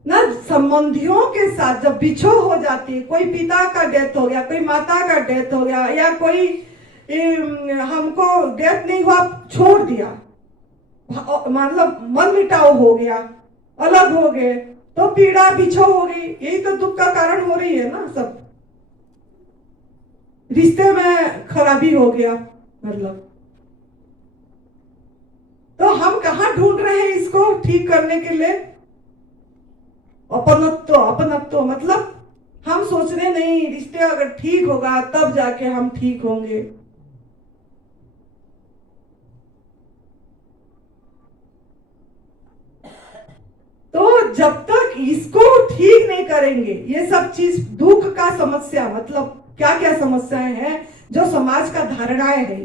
ना? संबंधियों के साथ जब बिछो हो जाती है, कोई पिता का डेथ हो गया, कोई माता का डेथ हो गया, या कोई हमको डेथ नहीं हुआ, छोड़ दिया, मतलब मन मिटाव हो गया, अलग हो गए, तो पीड़ा बिछो हो गई। यही तो दुख का कारण हो रही है ना। सब रिश्ते में खराबी हो गया, मतलब। तो हम कहाँ ढूंढ रहे हैं इसको ठीक करने के लिए? अपनत्व मतलब हम सोच रहे नहीं, रिश्ते अगर ठीक होगा तब जाके हम ठीक होंगे। तो जब तक इसको ठीक नहीं करेंगे। ये सब चीज दुख का समस्या, मतलब क्या क्या समस्याएं हैं जो समाज का धारणाएं है,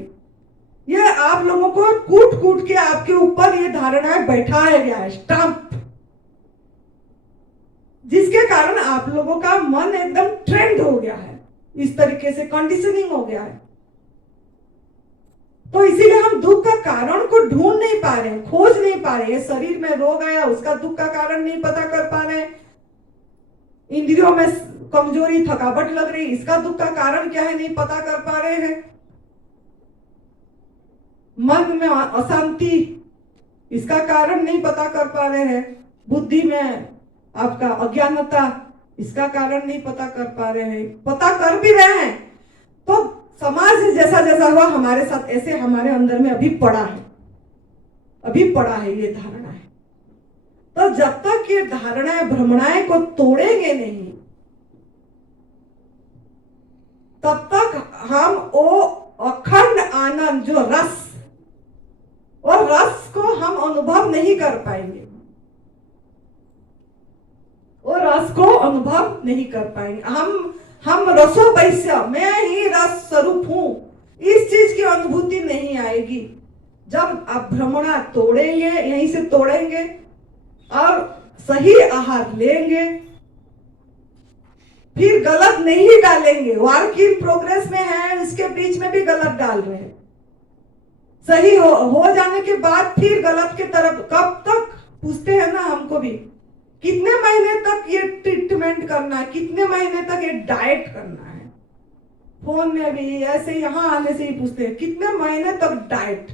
ये आप लोगों को कूट कूट के आपके ऊपर ये धारणाएं बैठाया गया है, स्टंप, जिसके कारण आप लोगों का मन एकदम ट्रेंड हो गया है, इस तरीके से कंडीशनिंग हो गया है। तो इसीलिए हम दुख का कारण को ढूंढ नहीं पा रहे हैं, खोज नहीं पा रहे हैं। शरीर में रोग आया, उसका दुख का कारण नहीं पता कर पा रहे हैं। इंद्रियों में कमजोरी, थकावट लग रही, इसका दुख का कारण क्या है नहीं पता कर पा रहे हैं। मन में अशांति, इसका कारण नहीं पता कर पा रहे हैं। बुद्धि में आपका अज्ञानता, इसका कारण नहीं पता कर पा रहे हैं। पता कर भी रहे हैं तो समाज जैसा जैसा हुआ हमारे साथ, ऐसे हमारे अंदर में अभी पड़ा है, अभी पड़ा है ये धारणा है। तो जब तक ये धारणाएं भ्रमणाएं को तोड़ेंगे नहीं, तब तक हम वो अखंड आनंद जो रस, और रस को हम अनुभव नहीं कर पाएंगे, और रस को अनुभव नहीं कर पाएंगे। हम रसो वैश्य, मैं ही रस स्वरूप हूं, इस चीज की अनुभूति नहीं आएगी। जब आप भ्रमणा तोड़ेंगे, यहीं से तोड़ेंगे और सही आहार लेंगे, फिर गलत नहीं डालेंगे। वर्क इन प्रोग्रेस में है, इसके बीच में भी गलत डाल रहे हैं। सही हो जाने के बाद फिर गलत के तरफ, कब तक पूछते हैं ना हमको भी, कितने महीने तक ये ट्रीटमेंट करना है, कितने महीने तक ये डाइट करना है। फोन में भी ऐसे यहाँ आने से ही पूछते हैं कितने महीने तक डाइट।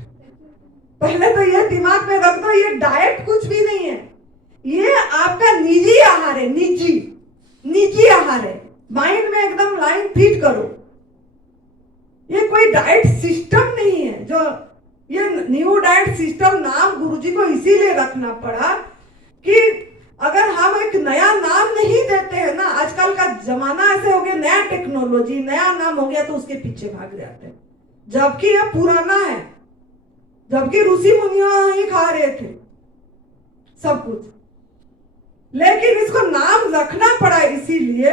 पहले तो ये दिमाग में रख दो, ये डाइट कुछ भी नहीं है, ये आपका निजी आहार है, निजी आहार है। माइंड में एकदम लाइन फिट करो, ये कोई डाइट सिस्टम नहीं है। जो ये न्यू डाइट सिस्टम नाम गुरुजी को इसीलिए रखना पड़ा कि अगर हम एक नया नाम नहीं देते हैं ना, आजकल का जमाना ऐसे हो गया, नया टेक्नोलॉजी, नया नाम हो गया तो उसके पीछे भाग जाते हैं, जबकि यह पुराना है, जबकि ऋषि मुनियों ही खा रहे थे सब कुछ। लेकिन इसको नाम रखना पड़ा इसीलिए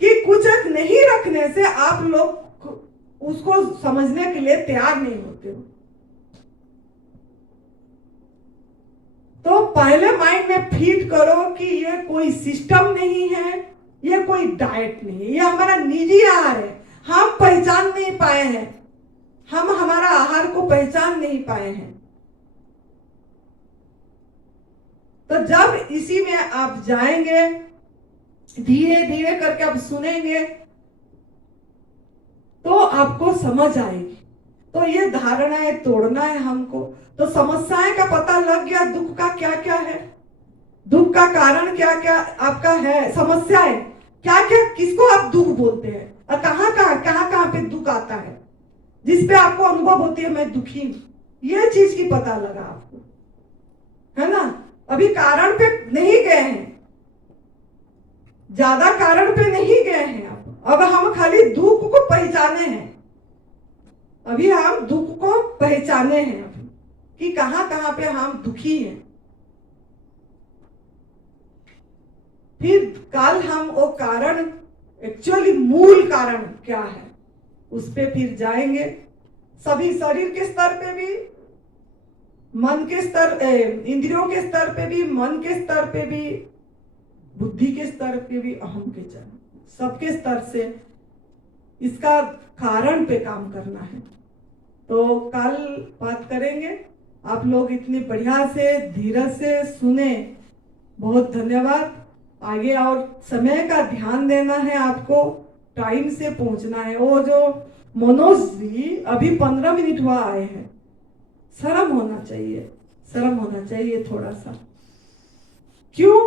कि कुछ एक नहीं रखने से आप लोग उसको समझने के लिए तैयार नहीं होते हो। तो पहले माइंड में फीड करो कि ये कोई सिस्टम नहीं है, ये कोई डाइट नहीं है, ये हमारा निजी आहार है। हम पहचान नहीं पाए हैं, हम हमारा आहार को पहचान नहीं पाए हैं। तो जब इसी में आप जाएंगे, धीरे धीरे करके आप सुनेंगे तो आपको समझ आएगी। तो ये धारणाएं तोड़ना है हमको। तो समस्याएं का पता लग गया, दुख का क्या क्या है, दुख का कारण क्या क्या आपका है, समस्याएं क्या क्या, किसको आप दुख बोलते हैं और कहां पे दुख आता है, जिसपे आपको अनुभव होती है मैं दुखी हूं, ये चीज की पता लगा आपको, है ना। अभी कारण पे नहीं गए हैं, ज्यादा कारण पे नहीं गए हैं। अब हम खाली दुख को पहचाने हैं, अभी हम दुख को पहचाने हैं अभी कि कहां पे हम दुखी हैं। फिर कल हम वो कारण, एक्चुअली मूल कारण क्या है, उस पे फिर जाएंगे। सभी शरीर के स्तर पे भी, मन के स्तर, इंद्रियों के स्तर पे भी, मन के स्तर पे भी, बुद्धि के स्तर पे भी, अहम के चरण, सबके स्तर से इसका कारण पे काम करना है। तो कल बात करेंगे। आप लोग इतनी बढ़िया से धीरज से सुने, बहुत धन्यवाद। आगे और समय का ध्यान देना है, आपको टाइम से पहुंचना है। वो जो मनोज जी अभी 15 मिनट हुआ आए हैं, शर्म होना चाहिए, शर्म होना चाहिए थोड़ा सा। क्यों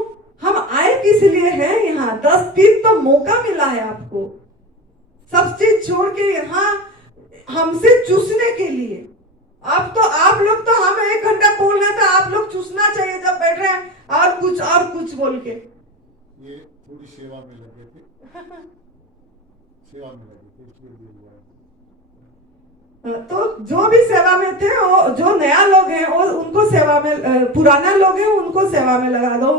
हम आए किस लिए हैं यहाँ? 10 दिन तो मौका मिला है आपको, सब चीज छोड़ के यहाँ हमसे चूसने के लिए। अब तो आप लोग तो, हम 1 घंटा बोल रहे थे, आप लोग चूसना चाहिए जब बैठ रहे हैं और कुछ बोल के। ये थोड़ी सेवा में लगे थे, सेवा में लगे थे इसलिए हुआ। तो जो भी सेवा में थे, वो जो नया लोग हैं वो उनको सेवा में, पुराना लोग हैं उनको सेवा में लगा दो।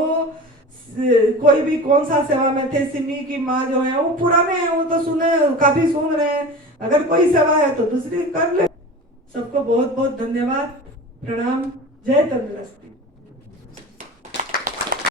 कोई भी कौन सा सेवा में थे, सिमी की माँ जो है वो पुराने हैं, वो तो सुने, काफी सुन रहे हैं। अगर कोई सेवा है तो दूसरी कर ले। सबको बहुत बहुत धन्यवाद, प्रणाम, जय तंदुरुस्ती।